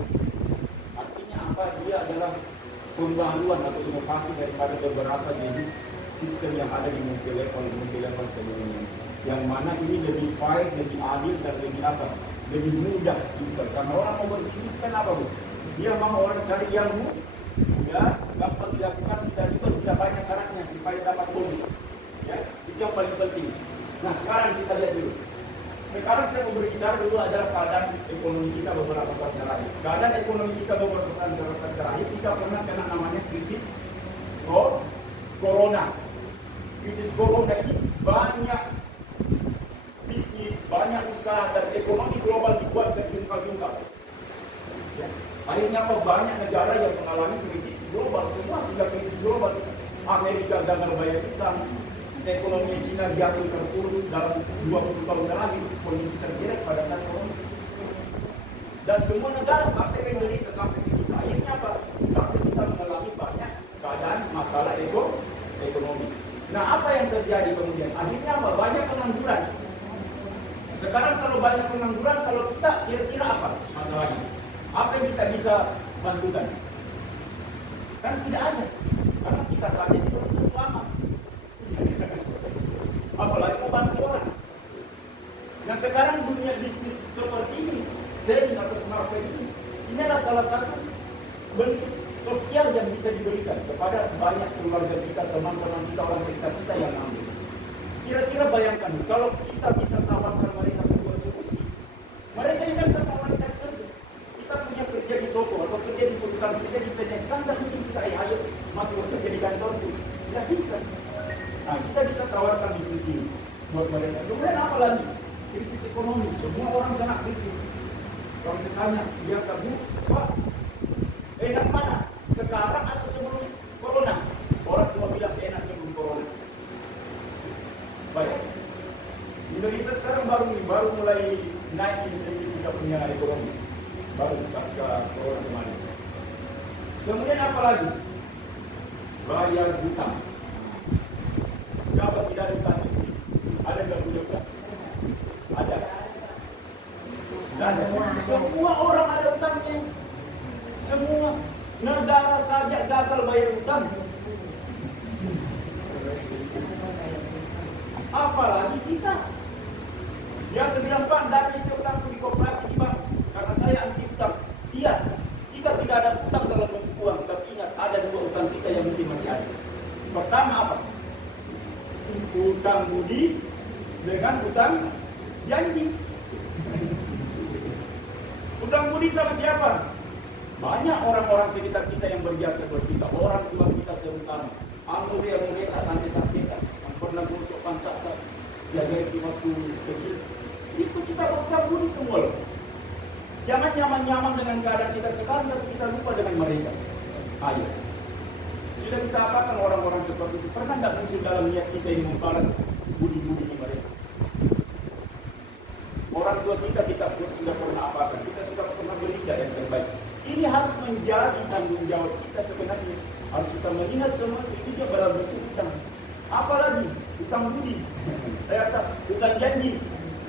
Artinya apa? Dia adalah pembaharuan atau inovasi daripada beberapa jenis sistem yang ada di multi level sebelumnya. Yang mana ini lebih fair, lebih adil dan lebih apa? Lebih mudah simpel. Karena orang mau berbisnis kan apa bu? Dia mau orang cari ilmu, ya gampang dilakukan, tidak banyak syaratnya supaya dapat bonus. Ya, itu yang paling penting. Nah, sekarang kita lihat dulu. Sekarang saya mau berbicara dulu adalah keadaan ekonomi kita beberapa tahun terakhir. Keadaan ekonomi kita beberapa tahun terakhir, kita pernah kena namanya krisis corona. Krisis corona ini banyak bisnis, banyak usaha dan ekonomi global dibuat terjungkal-jungkal. Ya. Akhirnya apa? Banyak negara yang mengalami krisis global, semua sudah krisis global. Amerika gagal bayar utang, ekonomi Cina jatuh terpuruk dalam 20 tahun terakhir, kondisi terjerat pada saat corona. Dan semua negara sampai ke Indonesia, sampai ke kita. Akhirnya apa? Sampai kita mengalami banyak keadaan masalah ekonomi. Nah, apa yang terjadi kemudian? Akhirnya apa? Banyak pengangguran. Sekarang kalau banyak pengangguran, kalau kita kira-kira apa masalahnya? Apa yang kita bisa bantukan? Kan tidak ada. Karena kita saat ini belum tentu aman. Apalagi mau bantu orang. Nah, sekarang dunia bisnis seperti ini, trading atau smart trading, ini adalah salah satu bentuk sosial yang bisa diberikan kepada banyak keluarga kita, teman-teman kita, orang sekitar kita yang ambil. Kira-kira bayangkan, kalau kita bisa tawarkan mereka sebuah solusi, mereka ini kan kesalahan cari kerja. Kita punya kerja di toko atau kerja di perusahaan, kerja di PNS, kan tak mungkin kita ayo masih bekerja di kantor itu. Tidak bisa. Nah, kita bisa tawarkan bisnis ini buat mereka. Kemudian apa lagi? Krisis ekonomi. Semua orang kena krisis. Kalau sekalinya biasa Bu, Pak, enak mana? Sekarang atau sebelum corona? Orang semua bilang enak sebelum corona. Baik. Indonesia sekarang baru mulai naik sedikit kita punya ekonomi. Baru pasca corona kemarin. Kemudian apa lagi? Bayar hutang. Siapa tidak ada hutang di sini? Ada nggak punya hutang? Ada. Dan semua orang ada hutangnya. Semua negara saja gagal bayar hutang. Apalagi kita. Biasa bilang, Pak, tidak bisa hutangku di koperasi di bank karena saya anti hutang. Iya, kita tidak ada hutang dalam bentuk uang, tapi ingat ada dua hutang kita yang mungkin masih ada. Pertama apa? Hutang budi dengan hutang janji. Hutang budi sama siapa? Banyak orang-orang sekitar kita yang berjasa buat kita, orang tua kita terutama. Mulia tante-tante yang pernah gosok pantat, jaga itu waktu kecil. Itu kita berhutang budi semua loh. Jangan nyaman-nyaman dengan keadaan kita sekarang, tapi kita lupa dengan mereka. Ayo. Sudah kita apakan orang-orang seperti itu? Pernah nggak muncul dalam niat kita ini membalas budi-budi mereka? Orang tua kita sudah pernah apakan? Kita sudah pernah berikan yang terbaik. Ini harus menjadi tanggung jawab kita sebenarnya. Harus kita melihat semua itu juga dalam bentuk hutang. Apalagi hutang budi, hutang janji.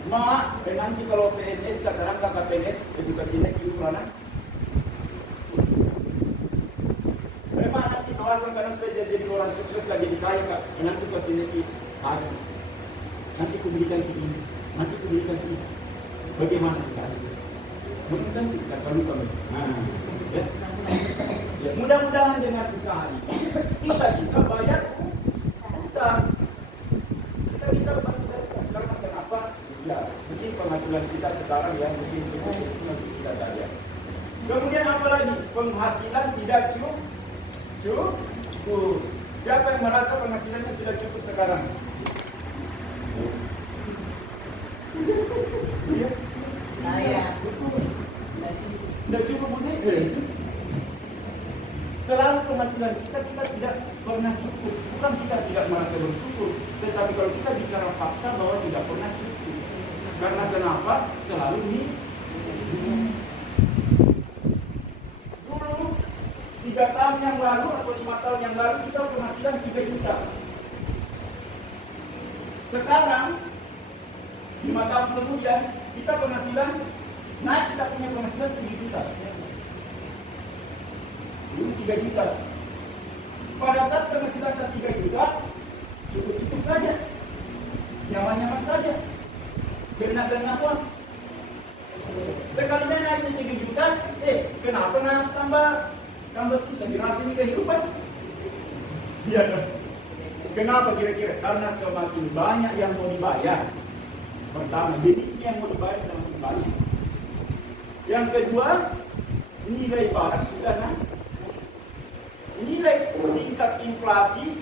Nanti kalau PNS katakan kakak PNS edukasinya hidup mana? Memang nanti tawarkan karena sudah jadi orang sukses lagi jadi kaya kak. Nanti kesini ada. Nanti kuberikan ini, nanti kuberikan ini. Bagaimana sekali? Mungkin kita perlu kami. Ya. Ya, mudah-mudahan dengan usaha ini kita bisa bayar hutang. Kita bisa bayar karena kenapa? Ya, mungkin penghasilan kita sekarang ya mungkin cukup kita saja. Kemudian apa lagi? Penghasilan tidak cukup. Siapa yang merasa penghasilannya sudah cukup sekarang? Iya. Tidak cukup begitu. Selalu penghasilan kita tidak pernah cukup. Bukan kita tidak merasa bersyukur, tetapi kalau kita bicara fakta bahwa tidak pernah cukup. Karena kenapa? Selalu minus. Dulu 3 tahun yang lalu atau 5 tahun yang lalu kita penghasilan 3 juta. Sekarang 5 tahun kemudian kita penghasilan naik, kita punya penghasilan 7 juta. Dulu 3 juta. Pada saat penghasilan 3 juta, cukup-cukup saja. Nyaman-nyaman saja. Kena uang. Sekalinya naiknya 3 juta, kenapa tambah susah? Dirasa ini kehidupan. Iya dong. Kenapa kira-kira? Karena semakin banyak yang mau dibayar. Pertama, jenisnya yang mau dibayar semakin banyak. Yang kedua, nilai barang sudah naik. Nilai tingkat inflasi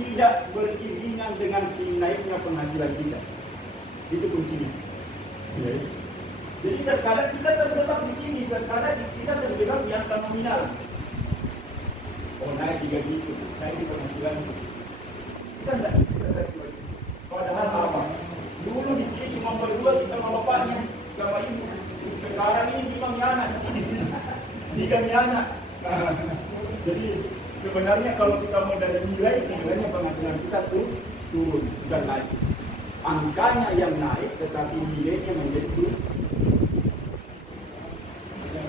tidak beriringan dengan naiknya penghasilan kita. Itu kuncinya. Jadi terkadang kita terjebak di sini, terkadang kita terjebak di angka nominal. Oh naik 3 gitu, naik di penghasilan. Kita tidak di sini. Padahal apa? Dulu di sini cuma berdua bisa sama bapaknya, sama ibu. Sekarang ini 5 anak di sini. 3 anak. Jadi sebenarnya kalau kita mau dari nilai, sebenarnya penghasilan kita tuh turun, bukan naik. Angkanya yang naik, tetapi nilainya menjadi turun.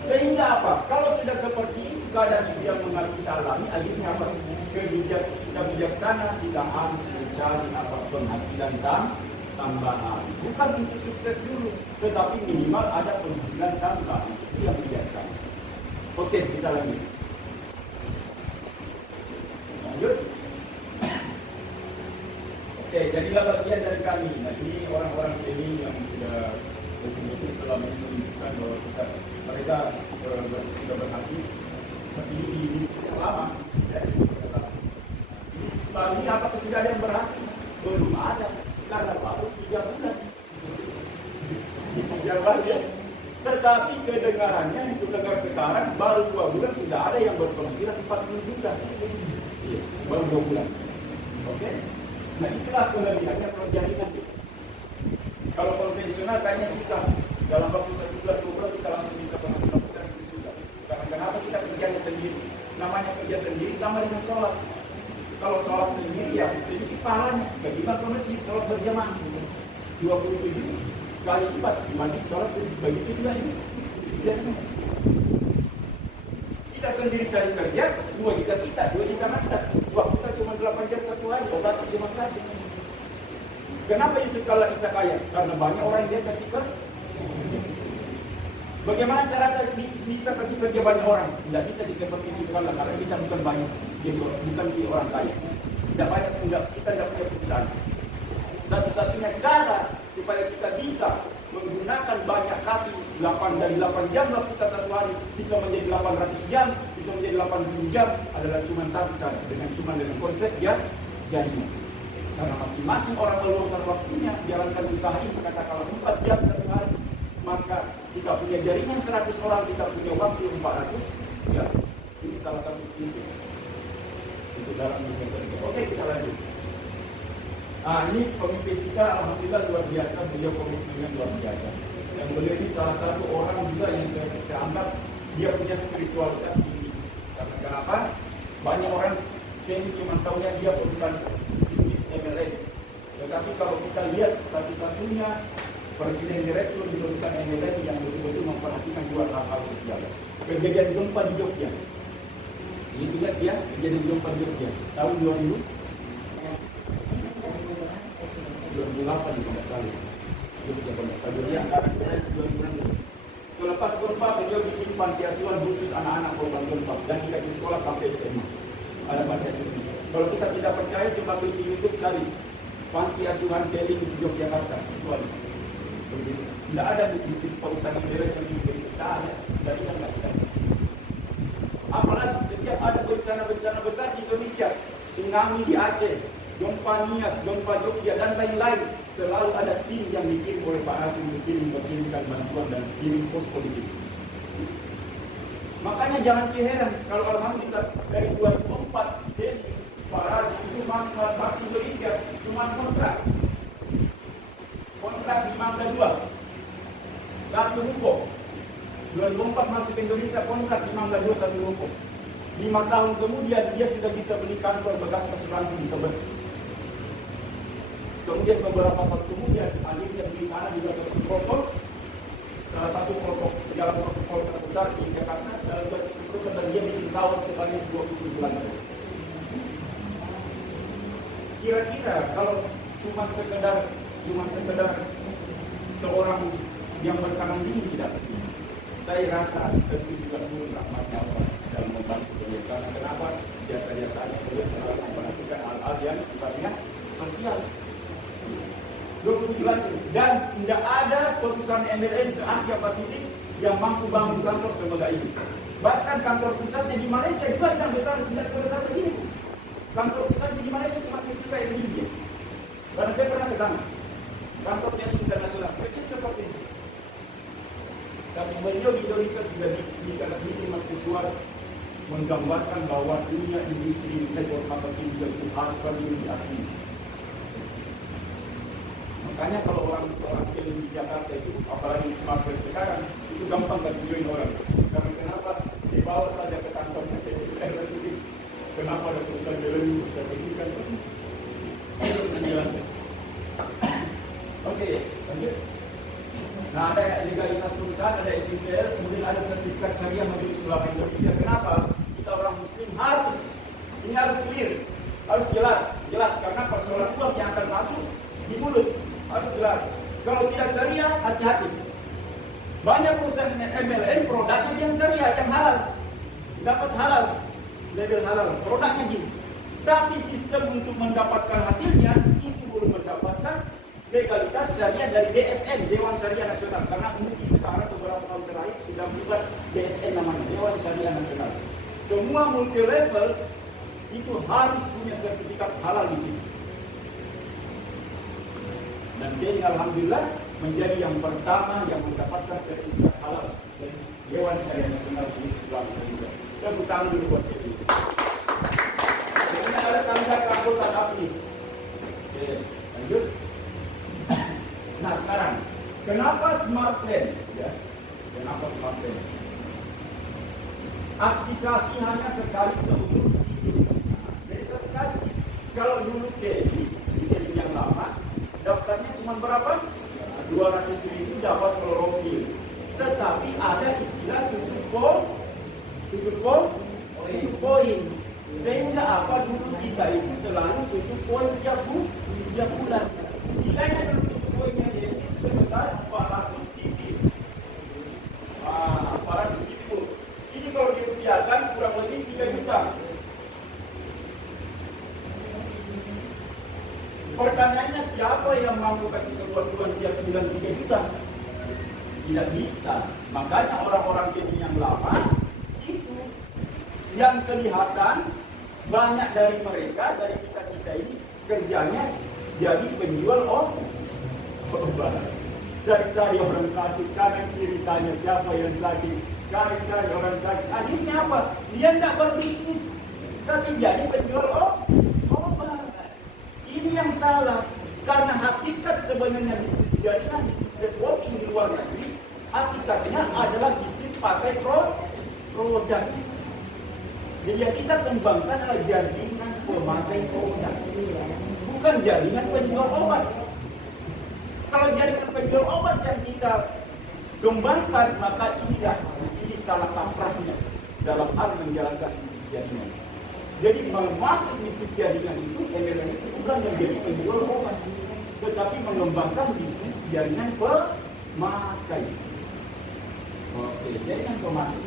Sehingga apa? Kalau sudah seperti itu keadaan yang kita alami, akhirnya apa? Kita bijaksana, kita harus mencari apa penghasilan tambahan. Bukan untuk sukses dulu, tetapi minimal ada penghasilan tambahan. Itu yang bijaksana. Oke, kita lanjut. Oke, jadilah bagian dari kami. Nah, ini orang-orang ini yang sudah betul-betul selama ini menunjukkan bahwa mereka sudah berhasil. Tapi ini di bisnis yang lama, dari bisnis yang lama. Bisnis baru ini apakah sudah ada yang berhasil? Belum ada, karena baru 3 bulan. Bisnis yang baru ya. Tetapi kedengarannya untuk dengar sekarang baru 2 bulan sudah ada yang berpenghasilan 40 juta. Iya, baru 2 bulan. Oke? Nah itulah kelebihannya kalau jaringan. Kalau konvensional kayaknya susah. Dalam waktu 1 bulan 2 bulan kita langsung bisa penghasilan besar, itu susah. Karena kenapa kita kerjanya sendiri? Namanya kerja sendiri sama dengan sholat. Kalau sholat sendiri ya sedikit pahalanya. Bagaimana kalau masjid sholat berjamaah 27 kali 4 dibanding sholat sendiri. Begitu juga ini. Sistemnya. Kita sendiri cari kerja, 2 juta mandat. Wah, kita cuma 8 jam 1 hari, obat cuma 1. Kenapa Yusuf Kala bisa kaya? Karena banyak orang yang dia kasih kerja. Bagaimana cara bisa kasih kerja banyak orang? Tidak bisa seperti Yusuf Kala, karena kita bukan banyak, bukan orang kaya. Tidak banyak, kita tidak punya perusahaan. Satu-satunya cara supaya kita bisa menggunakan banyak kaki 8 jam lah kita 1 hari bisa menjadi 800 jam, bisa menjadi 80 jam adalah cuma satu cara, dengan konsep ya jaringan. Karena masing-masing orang meluangkan waktunya jalankan usaha ini, katakanlah 4 jam 1 hari, maka kita punya jaringan 100 orang, kita punya waktu 400 jam. Ini salah satu isu untuk dalam dunia. Oke, kita lanjut. Nah, ini pemimpin kita alhamdulillah luar biasa, beliau pemimpinnya luar biasa. Dan beliau ini salah satu orang juga yang saya anggap dia punya spiritualitas tinggi. Karena kenapa? Banyak orang yang cuma tahunya dia urusan bisnis MLM. Tetapi kalau kita lihat satu-satunya presiden direktur di perusahaan MLM yang betul-betul memperhatikan 2 hal sosial. Kejadian gempa di Jogja. Ini ingat ya, kejadian gempa di Jogja tahun 2008 tidak salah. Dia angkatan kita 2006. Selepas gempa beliau bikin panti asuhan khusus anak-anak korban gempa dan dikasih sekolah sampai SMA. Ada panti asuhan. Kalau kita tidak percaya, coba klik di YouTube cari panti asuhan Keling di Yogyakarta. Itu ada. Tidak ada bisnis perusahaan yang direct yang tidak ada. Jadi kan tidak ada. Apalagi setiap ada bencana-bencana besar di Indonesia, tsunami di Aceh, gempa Nias, gempa Jogja, dan lain-lain, selalu ada tim yang dikirim oleh Pak Hasim berkirimkan bantuan dan kirim posko di sini. Makanya jangan keheran kalau alhamdulillah dari 2004 jadi Pak Hasim itu masuk Indonesia cuma kontrak di Mangga 2 1 ruko. 2004 masuk Indonesia kontrak di Mangga 2 1 ruko. 5 tahun kemudian dia sudah bisa beli kantor bekas asuransi di Tebet. Kemudian beberapa tahun kemudian akhirnya beli tanah di Gatot Subroto, salah satu jalan protokol terbesar di Jakarta, dalam Gatot Subroto, dan dia bikin tower sebanyak 27 lantai. Kira-kira kalau cuma sekedar seorang yang berkanan dingin tidak penting. Saya rasa tentu juga perlu rahmatnya Allah dalam membantu beliau. Karena kenapa? Biasa-biasa saja beliau selalu memperhatikan hal-hal yang sifatnya sosial. 27 lantai. Dan tidak ada perusahaan MLM se-Asia Pasifik yang mampu bangun kantor sebagai ini. Bahkan kantor pusatnya di Malaysia juga tidak sebesar begini. Kantor pusatnya di Malaysia cuma kecil kayak begini. Karena saya pernah ke sana. Kantornya internasional, kecil seperti ini. Tapi beliau di Indonesia sudah bikin mercusuar menggambarkan bahwa dunia industri network marketing itu harga yang diakui. Makanya kalau orang film di Jakarta itu, apalagi smartphone sekarang, itu gampang kasih join orang. Karena kenapa? Dibawa saja ke kantornya RSUD. Kenapa ada perusahaan jalan bisa berikan? Oke, lanjut. Nah, ada legalitas perusahaan, ada SIPL, kemudian ada sertifikat syariah Majelis Ulama Indonesia. Kenapa? Kita orang Muslim ini harus clear, harus jelas karena persoalan uang yang akan masuk di mulut harus jelas. Kalau tidak syariah, hati-hati. Banyak perusahaan MLM produknya yang syariah, yang halal, dapat halal, label halal, produknya gini. Tapi sistem untuk mendapatkan hasilnya itu belum mendapatkan legalitas syariah dari DSN, Dewan Syariah Nasional. Karena MUI sekarang beberapa tahun terakhir sudah membuat DSN namanya, Dewan Syariah Nasional. Semua multi level itu harus punya sertifikat halal di sini. Dan KEI alhamdulillah menjadi yang pertama yang mendapatkan sertifikat halal dari Dewan Syariah Nasional di seluruh Indonesia. Tepuk tangan dulu buat KEI. Kemudian ada tanda keanggotaan API. Oke, lanjut. Nah sekarang, kenapa smart plan? Ya, kenapa smart plan? Aplikasi hanya sekali seumur hidup. Jadi sekali. Kalau dulu KEI yang lama, daftarnya cuma berapa? 200.000 dapat klorofil. Tetapi ada istilah tutup poin. Sehingga apa dulu kita itu selalu tutup poin tiap bulan. Nilainya dulu tutup poinnya dia itu sebesar 400 TV. 400 TV. Ini kalau dirupiahkan kurang lebih 3 juta. Pertanyaannya siapa yang mampu kasih kebutuhan tiap bulan 3 juta? Tidak bisa. Makanya orang-orang KEI yang lama itu yang kelihatan banyak dari mereka, dari kita ini kerjanya jadi penjual obat. Cari-cari orang sakit, kanan kiri tanya siapa yang sakit, cari orang sakit. Akhirnya apa? Dia tidak berbisnis, tapi jadi penjual obat. Ini yang salah, karena hakikat sebenarnya bisnis jaringan, bisnis networking di luar negeri, hakikatnya adalah bisnis pakai produk. Jadi yang kita kembangkan adalah jaringan pemakai produk, bukan jaringan penjual obat. Kalau jaringan penjual obat yang kita kembangkan, maka ini dah di sini salah kaprahnya dalam hal menjalankan bisnis jaringan. Jadi masuk bisnis jaringan itu, MLM itu bukan menjadi penjual obat, tetapi mengembangkan bisnis jaringan pemakai. Oke, jaringan pemakai.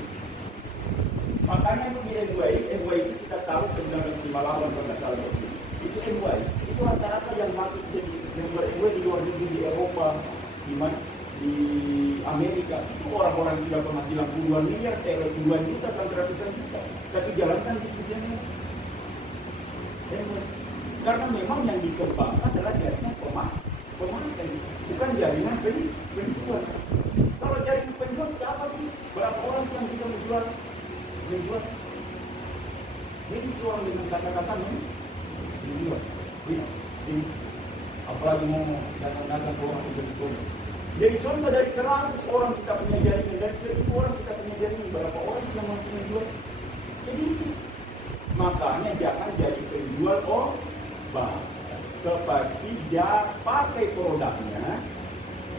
Makanya itu di MY itu kita tahu 1958 kalau nggak salah itu MY itu rata-rata yang masuk jadi member MY di luar negeri, di Eropa, di Amerika itu orang-orang sudah penghasilan puluhan miliar, puluhan juta sampai ratusan juta, tapi jalankan bisnisnya MY. Karena memang yang dikembangkan adalah jaringan pemakai, bukan jaringan penjual. Kalau jaringan penjual siapa sih? Berapa orang sih yang bisa menjual? Jadi seorang dengan kata-kata menjual. Jadi apalagi mau datang-datang ke orang itu. Jadi contoh dari 100 orang kita punya jaringan, dari 1000 orang kita punya jaringan, berapa orang sih yang mampu menjual? Sedikit. Makanya jangan jadi penjual obat, tetapi dia pakai produknya,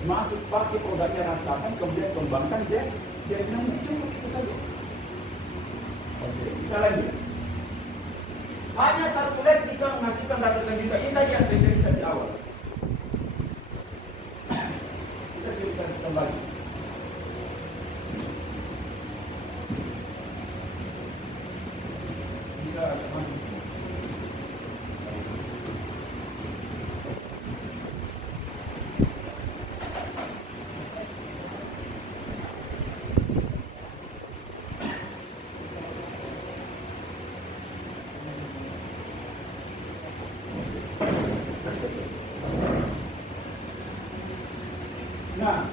masuk pakai produknya, rasakan, kemudian kembangkan jaringan cukup itu saja. Oke, kita lanjut. Hanya satu lab bisa menghasilkan ratusan juta. Ini tadi yang saya cerita di awal. Kita cerita kembali. Bisa maju. Nah,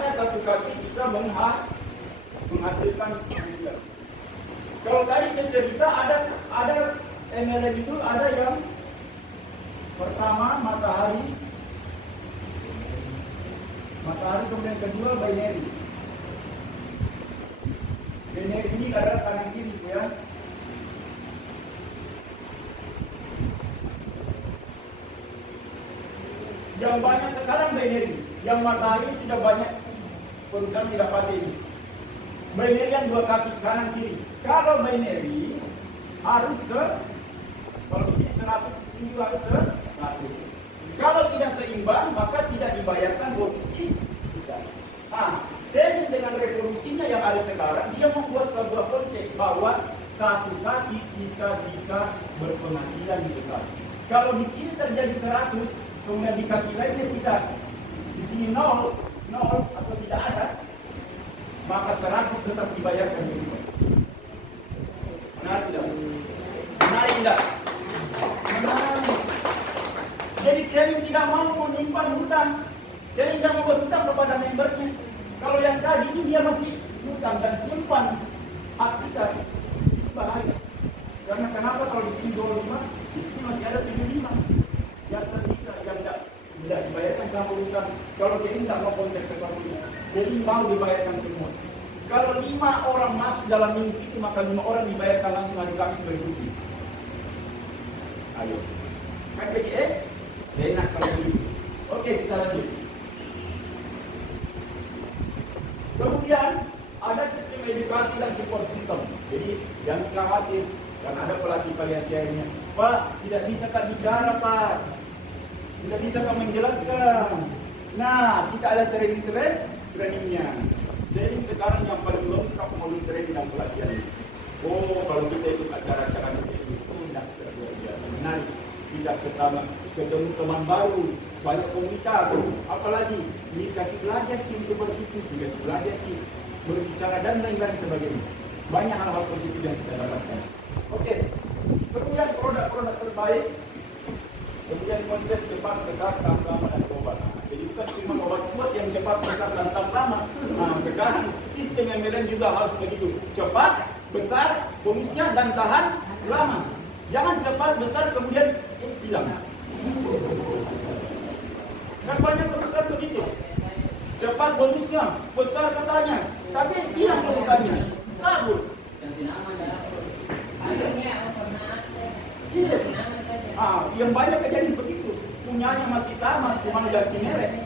hanya satu kaki bisa menghasilkan penghasilan. Kalau tadi saya cerita ada MLM itu ada yang pertama matahari, kemudian kedua binary. Binary ini adalah kanan kiri ya. Yang banyak sekarang binary, yang matahari sudah banyak perusahaan tidak pakai ini. Binary yang dua kaki kanan kiri. Kalau binary harus kalau di sini 100, di sini harus 100. Kalau tidak seimbang, maka tidak dibayarkan bonus kita. Nah, teknik dengan revolusinya yang ada sekarang, dia membuat sebuah konsep bahwa satu kaki kita bisa berpenghasilan besar. Kalau di sini terjadi 100, kemudian di kaki lainnya kita di sini 0 atau tidak ada, maka 100 tetap dibayarkan juga. Benar tidak? Benar tidak? Benar. Jadi Kevin tidak mau menyimpan hutang. Kevin tidak mau berhutang kepada membernya. Kalau yang tadi ini dia masih hutang dan simpan hak kita, itu bahaya. Karena kenapa kalau di sini 25, di sini masih ada 75 yang tersisa yang tidak dibayarkan sama perusahaan. Kalau Kevin tidak mau konsep seperti itu, jadi mau dibayarkan semua. Kalau 5 orang masuk dalam minggu itu, maka 5 orang dibayarkan langsung hari Kamis berikutnya. Ayo. Kan jadi enak kalau begitu. Oke, kita lanjut. Kemudian ada sistem edukasi dan support system. Jadi jangan khawatir karena ada pelatih pelatihannya. Pak, tidak bisa Kak bicara Pak. Tidak bisa Kak menjelaskan. Nah, kita ada trainingnya. Jadi sekarang yang paling lengkap modul training dan pelatihan. Oh, kalau kita ikut acara-acara itu tidak luar biasa menarik. Tidak ketemu teman baru, banyak komunitas, apalagi dikasih belajar untuk berbisnis, dikasih belajar berbicara dan lain-lain sebagainya. Banyak hal-hal positif yang kita dapatkan. Oke, kemudian produk-produk terbaik, kemudian konsep cepat, besar, tahan lama dan obat. Jadi bukan cuma obat kuat yang cepat, besar dan tahan lama. Nah, sekarang sistem MLM juga harus begitu, cepat, besar, bonusnya dan tahan lama. Jangan cepat, besar, kemudian hilang. Kan banyak perusahaan begitu. Cepat bonusnya, besar katanya, tapi hilang perusahaannya, kabur. Iya. Yang banyak kejadian begitu. Punyanya masih sama, cuma ganti merek.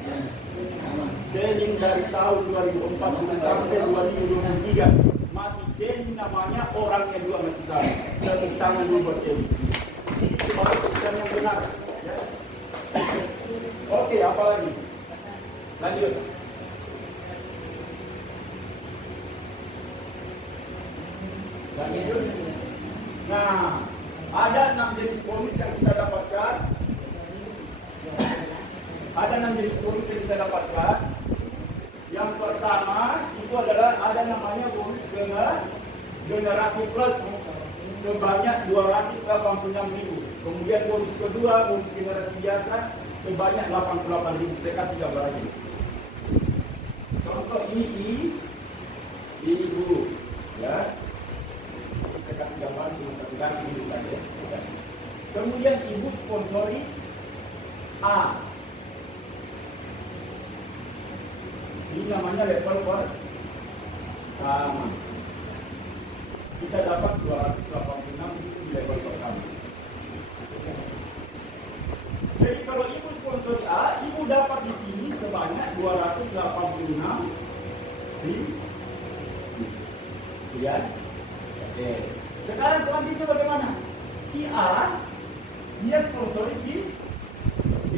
Training dari tahun 2040 sampai 2023 masih training namanya, orangnya juga masih sama. Tepuk tangan dulu buat training. Itu baru keputusan yang benar. Ya. Oke, apa lagi? Lanjut. Lanjut. Nah, ada 6 jenis bonus yang kita dapatkan. Ada 6 jenis bonus yang kita dapatkan. Yang pertama itu adalah ada namanya bonus generasi plus sebanyak 286.000. Kemudian bonus kedua, bonus generasi biasa sebanyak 88.000. Saya kasih gambar lagi. Contoh ini ibu, ya. Saya kasih gambar cuma satu kali ini saja. Ya. Kemudian ibu sponsori A. Ini namanya level pertama. Kita dapat 286 itu di level pertama. Jadi kalau ibu sponsor A, ibu dapat di sini sebanyak 286 ribu. Ya. Oke. Sekarang selanjutnya bagaimana? Si A dia sponsori si B.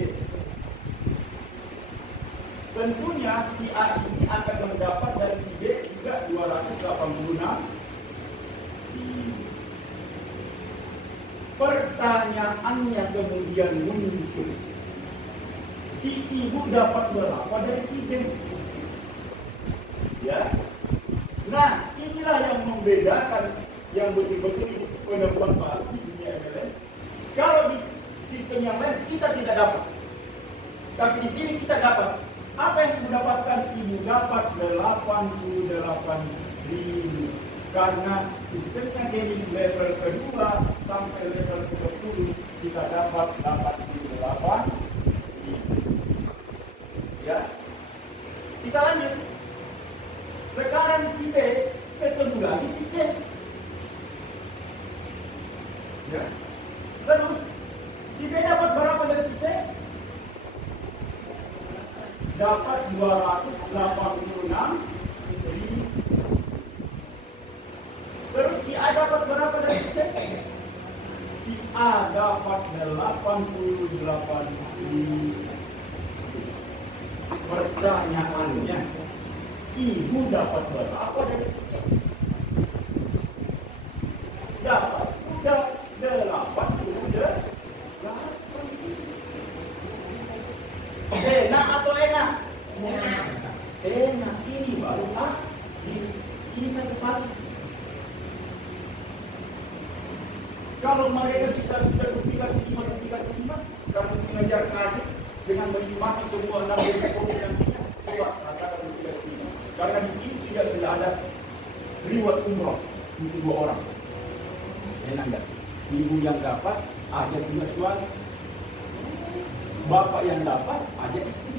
Tentunya si A ini akan mendapat dari si B juga 286. Pertanyaannya kemudian muncul, si ibu dapat berapa dari si B? Ya. Nah, inilah yang membedakan yang betul-betul penemuan baru di dunia MLM. Kalau di sistem yang lain kita tidak dapat, tapi di sini kita dapat. Apa yang ibu dapatkan? Ibu dapat 88.000. Karena sistemnya Kelly level kedua sampai level ke-10 kita dapat 88.000. Ya. Kita lanjut. Sekarang si B ketemu lagi si C. Ya. Terus si B dapat berapa dari si C? Dapat 286.000. Terus si A dapat berapa dari si C? Si A dapat 88.000. Pertanyaannya, ibu dapat berapa dari si C? Dapat 88. Enak atau enak? Enak. Ini baru A. Ini satu pagi. Kalau mereka sudah duplikasi 5, kamu mengejar kaget dengan menikmati semua 6 jenis bonus nantinya, coba rasakan duplikasi 5. Karena di sini sudah ada reward umroh untuk 2 orang. Enak enggak? Ibu yang dapat ajak juga suami, bapak yang dapat ajak istri.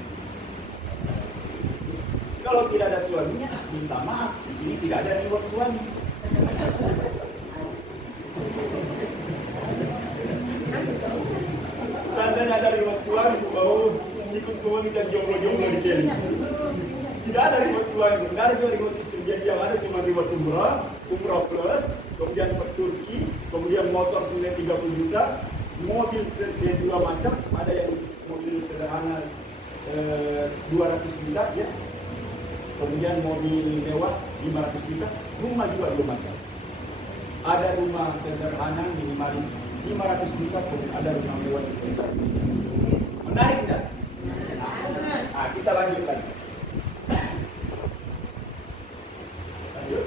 Kalau tidak ada suaminya, minta maaf, di sini tidak ada reward suami. Sadar ada reward suami, oh ikut suami dan jomblo-jomblo di Kelly. Tidak ada reward suami, tidak ada juga reward istri. Jadi yang ada cuma reward umrah plus, kemudian per Turki, kemudian motor senilai 30 juta, mobil dua macam, ada yang mobil sederhana 200 juta ya, kemudian mobil mewah 500 juta, rumah juga 2 macam. Ada rumah sederhana minimalis 500 juta, kemudian ada rumah mewah sebesar 1 juta. Menarik tidak? Nah, kita lanjutkan. Lanjut.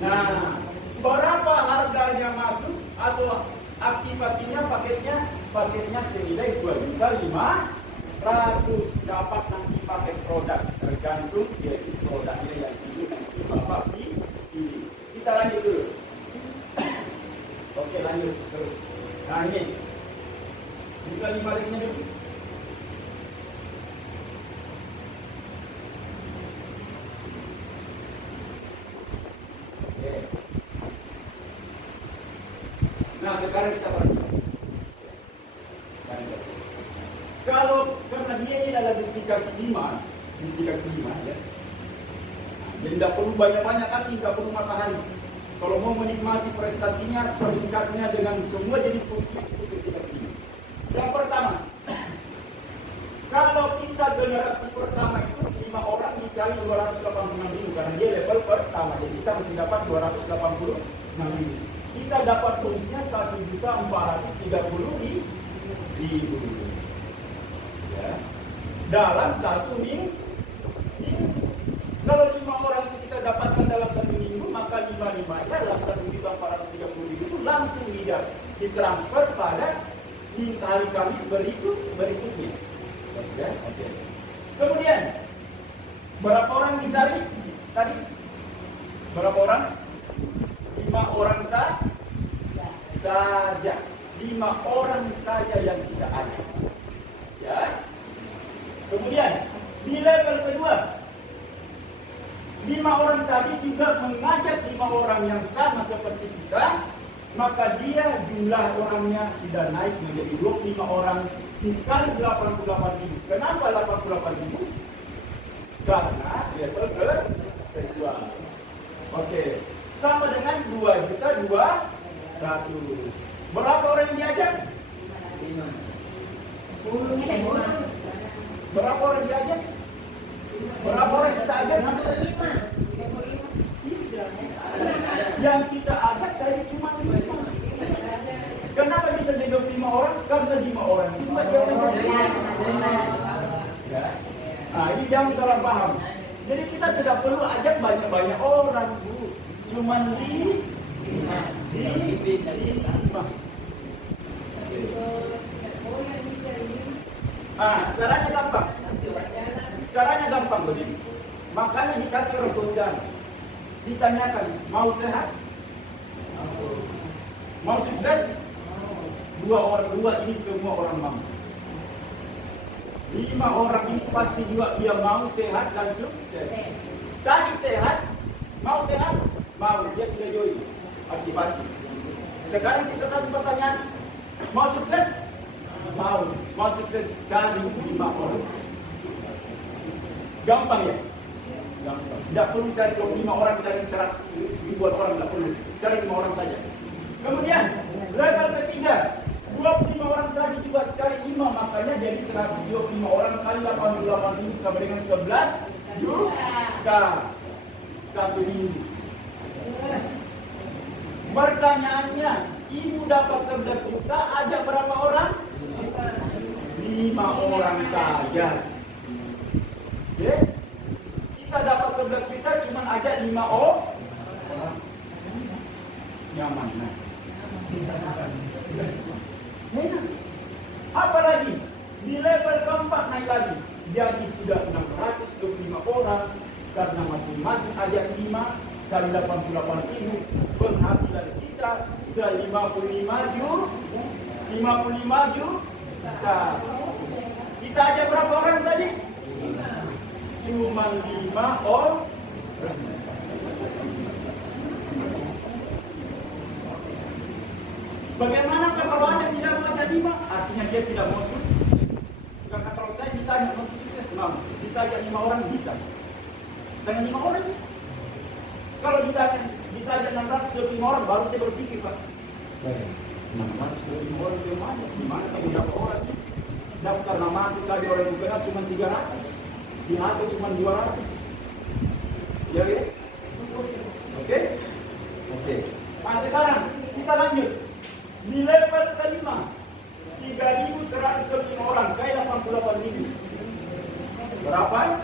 Nah, berapa harganya masuk atau aktivasinya paketnya senilai 2.500.000. Dapat nanti paket produk tergantung jenis produknya yang ini nanti Bapak pilih. Kita lanjut dulu. Oke, lanjut terus. Nah, ini bisa dibaliknya dulu. Oke. Nah, sekarang kita perhatikan. Kalau karena dia ini adalah duplikasi 5 ya. Jadi tidak perlu banyak-banyak kaki, tidak perlu matahari. Kalau mau menikmati prestasinya, peringkatnya dengan semua jenis fungsi itu duplikasi 5. Yang pertama, kalau kita generasi pertama itu 5 orang dikali 286.000 karena dia level pertama, jadi kita masih dapat 286.000. Kita dapat bonusnya 1.430.000 ya, dalam 1 minggu. Kalau 5 orang itu kita dapatkan dalam 1 minggu, maka 5-5 nya dalam 1.430.000 itu langsung ditransfer pada hari Kamis berikutnya. Oke. Kemudian berapa orang dicari tadi? Berapa orang? 5 orang saja. 5 orang saja yang kita ada. Ya. Kemudian di level kedua, 5 orang tadi juga mengajak 5 orang yang sama seperti kita, maka dia jumlah orangnya sudah naik menjadi 25 orang dikali 88.000. Kenapa 88.000? Karena level kedua. Oke. Sama dengan 2.200.000. Berapa orang yang diajak? 5. Berapa orang diajak? Berapa orang kita ajak? 5. Yang kita ajak dari cuma 5. Kenapa bisa jadi 25 orang? Karena 5 orang itu aja ya. Nah, ini jangan salah paham. Jadi kita tidak perlu ajak banyak-banyak orang, Bu. Cuman 5. Caranya gampang. Caranya gampang begini. Makanya dikasih rekomendasi. Ditanyakan, mau sehat? Mau sukses? Dua ini semua orang mau. 5 orang ini pasti juga dia mau sehat dan sukses. Tadi sehat, mau sehat, mau, dia sudah join aktivasi. Sekarang sisa satu pertanyaan, mau sukses? Mau sukses, cari 5 orang. Gampang ya? Gampang. Tidak perlu cari 5 orang, cari 100 ribuan orang, tidak perlu. Cari 5 orang saja. Kemudian, level ketiga, 25 orang tadi juga cari 5, makanya jadi 125 orang kali 88 ribu sama dengan 11 juta 1 minggu. Pertanyaannya, ibu dapat 11 juta, ajak berapa orang? 5 orang saja. Oke? Kita dapat 11 juta, cuma ajak 5 orang. Nyaman, nah. Apa lagi? Di level keempat naik lagi. Jadi sudah 625 orang karena masing-masing ajak 5 kali 88 ribu. Penghasilan kita sudah 55 juta. Kita ajak berapa orang tadi? Cuma 5 orang. Bagaimana kalau ada tidak mau jadi Pak? Artinya dia tidak mau sukses. Karena kalau saya ditanya mau sukses, mau bisa aja 5 orang bisa. Tanya 5 orang. Kalau ditanya bisa aja 625 orang, baru saya berpikir Pak. 625 orang semuanya, gimana kalau berapa orang? Daftar nama aku saja orang yang kenal cuma 300, di HP cuma 200. Ya ya? Oke? Nah sekarang kita lanjut. Di level kelima, 3.125 orang, kayak 88 ribu. Berapa?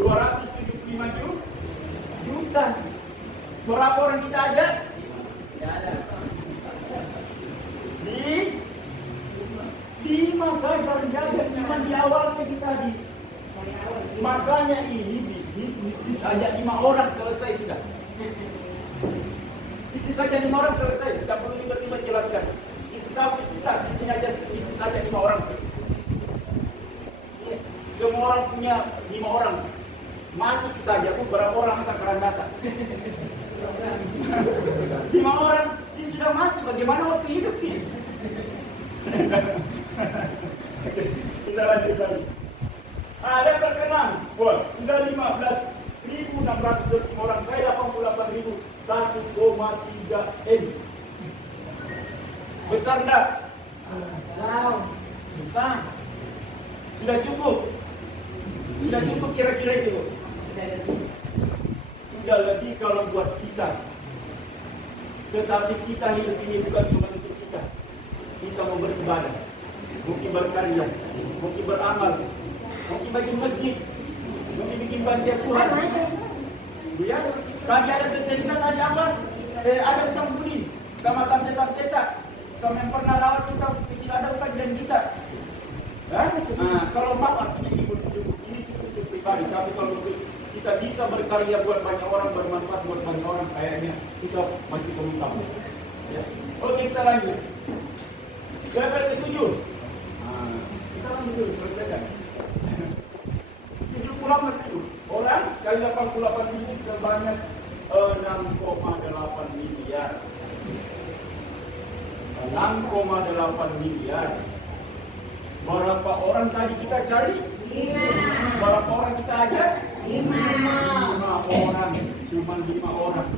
275 juta. Berapa orang kita ajak? Tidak ada. Di 5 saja menjaga, cuma di awalnya kita di. Makanya ini bisnis ajak 5 orang selesai sudah. Bisnis saja 5 orang selesai, tidak perlu tiba-tiba jelaskan. Bisnis saja 5 orang. Semua orang punya 5 orang. Mati saja pun berapa orang akan kerana data? 5 orang, dia sudah mati. Bagaimana waktu hidup dia? Kita lanjut lagi. Level ke-6, sudah 15.625 orang, kaya 88.000, 1,3 M. Besar enggak? Besar. Sudah cukup. Sudah cukup kira-kira itu. Sudah lebih kalau buat kita. Tetapi kita hidup ini bukan cuma untuk kita. Kita mau beribadah, mungkin berkarya, mungkin beramal, mungkin bagi masjid, mungkin bikin panti asuhan. Ya, tadi ada cerita tadi apa? Ada utang budi sama tante-tante kita, sama yang pernah rawat kita kecil, ada utang janji kita. Kalau maaf artinya ibu cukup, ini cukup untuk pribadi. Tapi kalau kita bisa berkarya buat banyak orang, bermanfaat buat banyak orang, kayaknya kita masih perlu tahu. Ya. Oke, kita lanjut. Level ke-7. Kita lanjut dulu, selesaikan. 78 ribu orang kali 88 ribu sebanyak 6,8 miliar. 6,8 miliar. Berapa orang tadi kita cari? 5. Berapa orang kita ajak? 5 orang. Cuma 5 orang.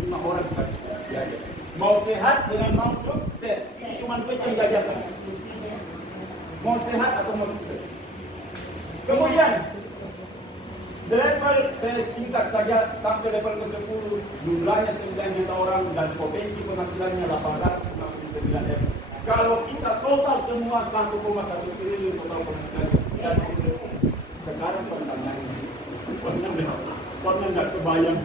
5 orang saja. Ya, ya. Mau sehat dengan mau sukses. Ini cuma 2 yang jajakan. Mau sehat atau mau sukses. Kemudian level, saya singkat saja, sampai level ke-10, jumlahnya 9 juta orang dan potensi penghasilannya 899 M. Kalau kita total semua 1,1 triliun total penghasilannya. Dan sekarang pertanyaannya, pernah nggak kebayang?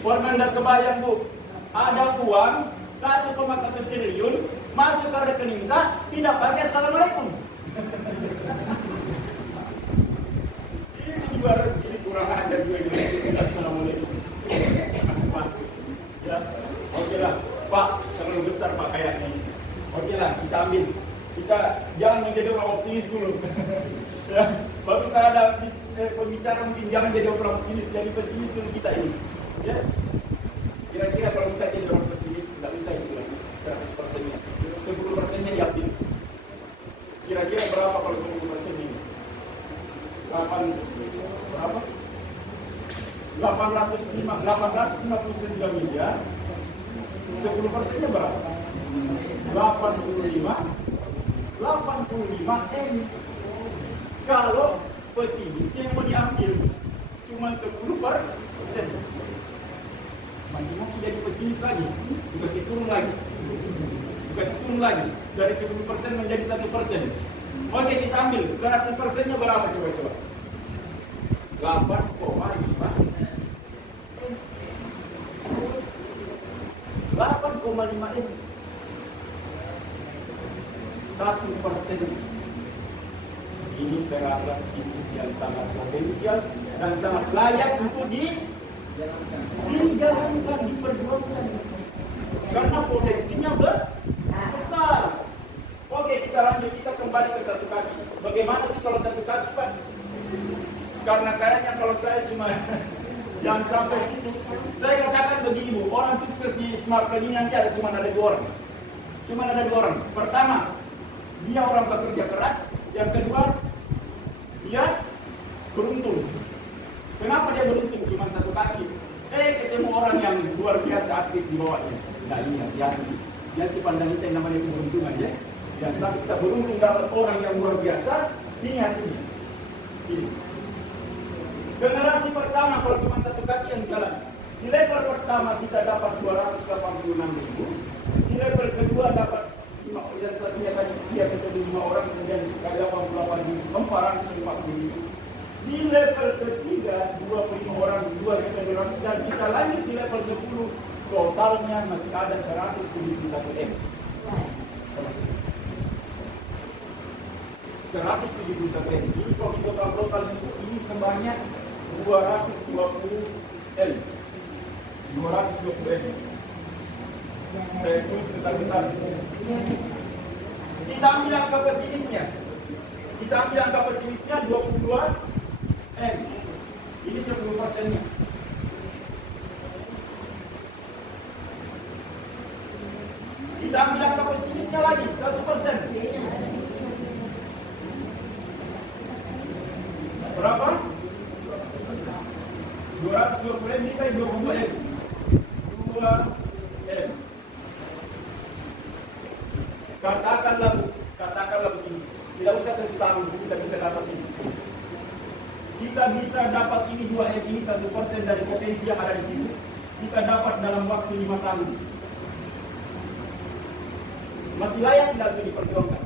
Pernah nggak kebayang Bu? Ada uang 1,1 triliun Masuk ke rekening kita, tidak pakai assalamualaikum. Ini juga rezeki kurang ajar juga gitu. Assalamualaikum. Masuk. Ya, oke lah, Pak, terlalu besar Pak kayak ini. Oke lah, kita ambil. Kita jangan menjadi orang optimis dulu. Ya, baru saya ada pembicara mungkin jangan jadi orang optimis, jadi pesimis dulu kita ini. Ya, kira-kira kalau kita jadi orang pesimis, tidak usah itu lagi 100%-nya. 10%-nya yakin. Kira-kira berapa kalau 10% ini? 859 miliar. 10%-nya berapa? 85 M. Kalau pesimisnya yang mau diambil cuma 10%, masih mau jadi pesimis lagi, dikasih turun lagi, dari 10% menjadi 1%. Oke, kita ambil 100%-nya berapa coba? 8,5 M. 1%. Ini saya rasa bisnis yang sangat potensial dan sangat layak untuk dijalankan, diperjuangkan. Karena potensinya besar. Oke, kita lanjut, kita kembali ke satu kaki. Bagaimana sih kalau satu kaki, Pak? Karena kayaknya kalau saya cuma jangan sampai saya katakan begini Bu, orang sukses di Smartplan ini nanti ada cuma ada dua orang. Pertama, dia orang bekerja keras. Yang kedua, dia beruntung. Kenapa dia beruntung? Cuma satu kaki. Ketemu orang yang luar biasa aktif di bawahnya. Nah ini yang dipandang kita yang namanya keberuntungan ya. Yang saat kita beruntung dapat orang yang luar biasa, ini hasilnya. Ini. Generasi pertama kalau cuma satu kaki yang jalan. Di level pertama kita dapat 286.000. Di level kedua dapat yang satunya tadi dia ketemu 5 orang, kemudian kali 88.440. Di level ketiga 25 orang, 2.200, dan kita lanjut di level 10, totalnya masih ada 171 M. 171 M. Ini kalau total itu ini sebanyak 220 M. 220 M. Saya tulis besar-besar. Kita ambil angka pesimisnya. 22 M. Ini 10%-nya. Kita ambil angka pesimisnya lagi 1%. Berapa? 220 M ini 22 M. 2 M. Katakanlah begini, tidak usah 1 tahun kita bisa dapat ini. Kita bisa dapat ini 2 M ini 1% dari potensi yang ada di sini. Kita dapat dalam waktu 5 tahun. Masih layak tidak untuk diperjuangkan?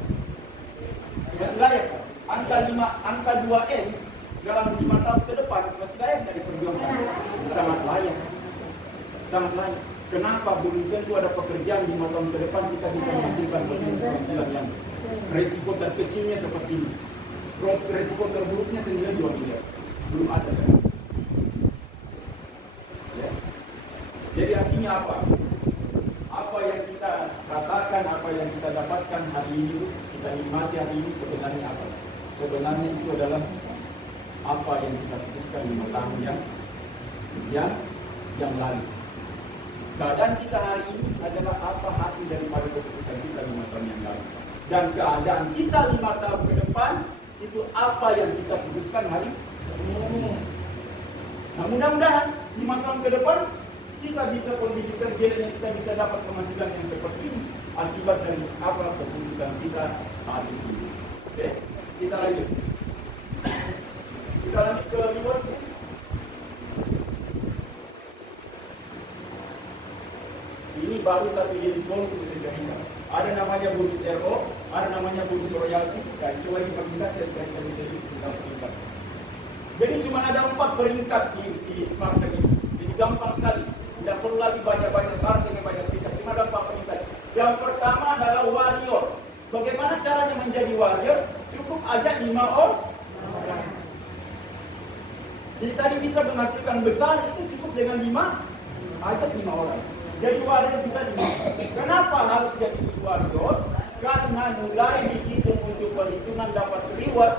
Masih layak. Angka 2 M dalam 5 tahun ke depan masih layak tidak diperjuangkan? Sangat layak. Kenapa? Belum tentu ada pekerjaan 5 tahun ke depan kita bisa menghasilkan penghasilan yang resiko terkecilnya seperti ini. Terus resiko terburuknya senilai 2 miliar. Belum ada saya rasa. Ya. Jadi artinya apa? Apa yang kita rasakan, apa yang kita dapatkan hari ini, kita nikmati hari ini sebenarnya apa? Sebenarnya itu adalah apa yang kita putuskan 5 tahun yang lalu. Keadaan kita hari ini adalah apa hasil daripada keputusan kita 5 tahun yang lalu. Dan keadaan kita 5 tahun ke depan itu apa yang kita putuskan hari ini. Nah, mudah-mudahan 5 tahun ke depan kita bisa kondisi kerja dan kita bisa dapat penghasilan yang seperti ini akibat dari apa keputusan kita hari ini. Oke, kita lanjut. Kita lanjut ke reward. Ini baru satu jenis bonus yang saya ceritakan. Ada namanya bonus RO, ada namanya bonus royalty. Dan coba di peringkat saya ceritakan di sini tentang peringkat. Jadi cuma ada 4 peringkat di Smartplan ini. Jadi gampang sekali. Tidak perlu lagi baca-baca syarat dengan banyak peringkat. Cuma ada 4 peringkat. Yang pertama adalah warrior. Bagaimana caranya menjadi warrior? Cukup ajak 5 orang. Jadi tadi bisa menghasilkan besar, itu cukup dengan 5, ajak 5 orang. Jadi warrior juga 5. Kenapa harus jadi warrior? Karena mulai dihitung untuk perhitungan dapat reward,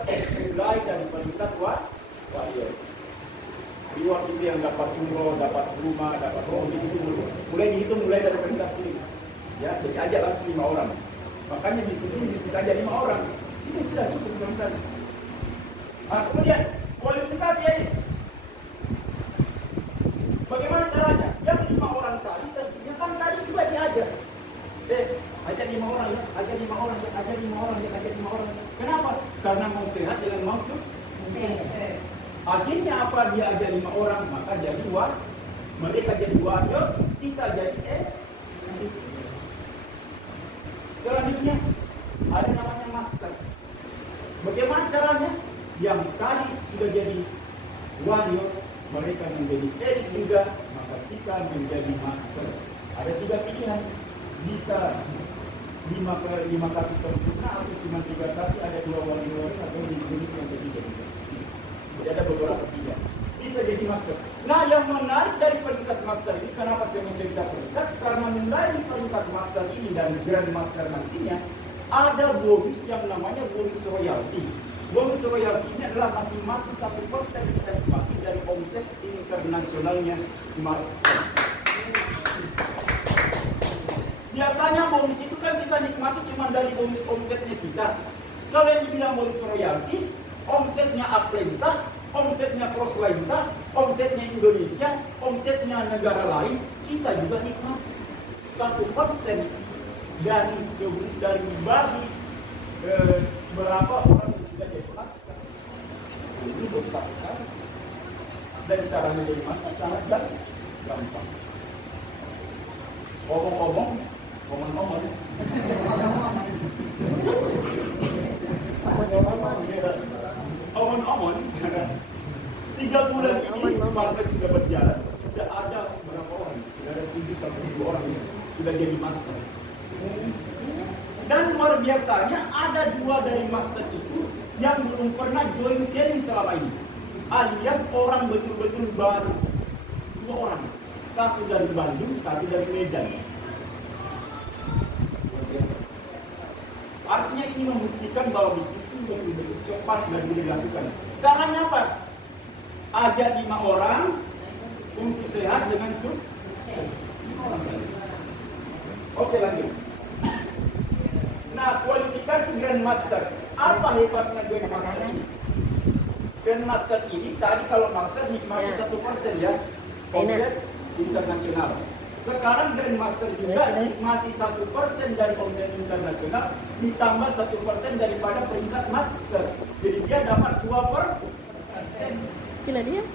mulai dari peringkat warrior. Reward itu yang dapat umroh, dapat rumah, dapat mobil itu mulai dihitung mulai dari peringkat sini. Ya, jadi ajak langsung 5 orang. Makanya bisnis ini bisnis aja 5 orang. Itu sudah cukup selesai. Nah, kemudian kualifikasi ini. Bagaimana caranya? Yang 5 orang tadi tentunya kan tadi juga diajar. Ajak 5 orang ya, ajak 5 orang ya, ajak 5 orang ya, ajak 5 orang. Kenapa? Karena mau sehat dengan mau sukses. Akhirnya apa? Dia ajak 5 orang, maka jadi mereka jadi warrior, kita jadi selanjutnya ada namanya master. Bagaimana caranya? Yang tadi sudah jadi warrior, mereka menjadi elit juga, maka kita menjadi master. Ada 3 pilihan, bisa 5 kaki sempurna atau cuma 3 kaki, ada 2 warrior atau jenis yang ketiga bisa. Jadi ada beberapa pilihan. Bisa jadi master. Nah, yang menarik dari peringkat master ini, kenapa saya mencerita peringkat? Karena dari peringkat master ini dan grand master nantinya ada bonus yang namanya bonus royalty. Bonus royalty ini adalah masing-masing 1% kita dipakai dari omset internasionalnya smartphone. Biasanya bonus itu kan kita nikmati cuma dari bonus omsetnya kita. Kalau yang dibilang bonus royalty, omsetnya Aplenta, omsetnya Crosslenta, omsetnya Indonesia, omsetnya negara lain, kita juga nikmati 1% dari bagi berapa orang yang sudah jadi master. Ini besar sekali. Dan caranya jadi master sangat gampang. Omong-omong. Omon-omon, 3 bulan ini Smartbank sudah berjalan, sudah ada berapa orang? Sudah ada 7 sampai 10 orang yang sudah jadi master. Dan luar biasanya ada 2 dari master itu yang belum pernah join training selama ini, alias orang betul-betul baru. 2 orang, 1 dari Bandung, 1 dari Medan. Artinya ini membuktikan bahwa bisnis ini betul-betul cepat dan mudah dilakukan. Caranya apa? Ajak 5 orang untuk sehat dengan sukses. 5 orang saja. Oke, lanjut. Nah, kualifikasi Grandmaster. Apa hebatnya Grandmaster ini? Grandmaster ini tadi kalau master nikmati 1% ya, omset internasional. Sekarang Grandmaster juga nikmati 1% dari omset internasional, ditambah 1% daripada peringkat master. Jadi dia dapat 2%. Gila dia?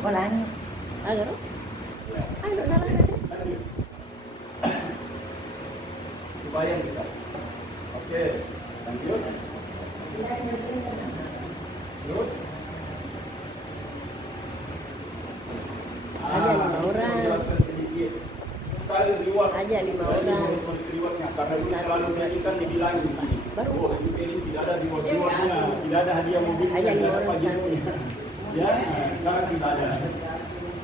Walang. Agar? Ayo nalar aja. Lumayan besar. Oke, lanjut. Terus? Ada 5 orang. Jelaskan sedikit. Sekali reward. Aja 5 orang. Rewardnya karena dulu selalu kan dibilang begini. Oh, ini tidak ada rewardnya, tidak ada hadiah mobil, Aja tidak 5 ada orang. paginya. Ya, sekarang sudah ada.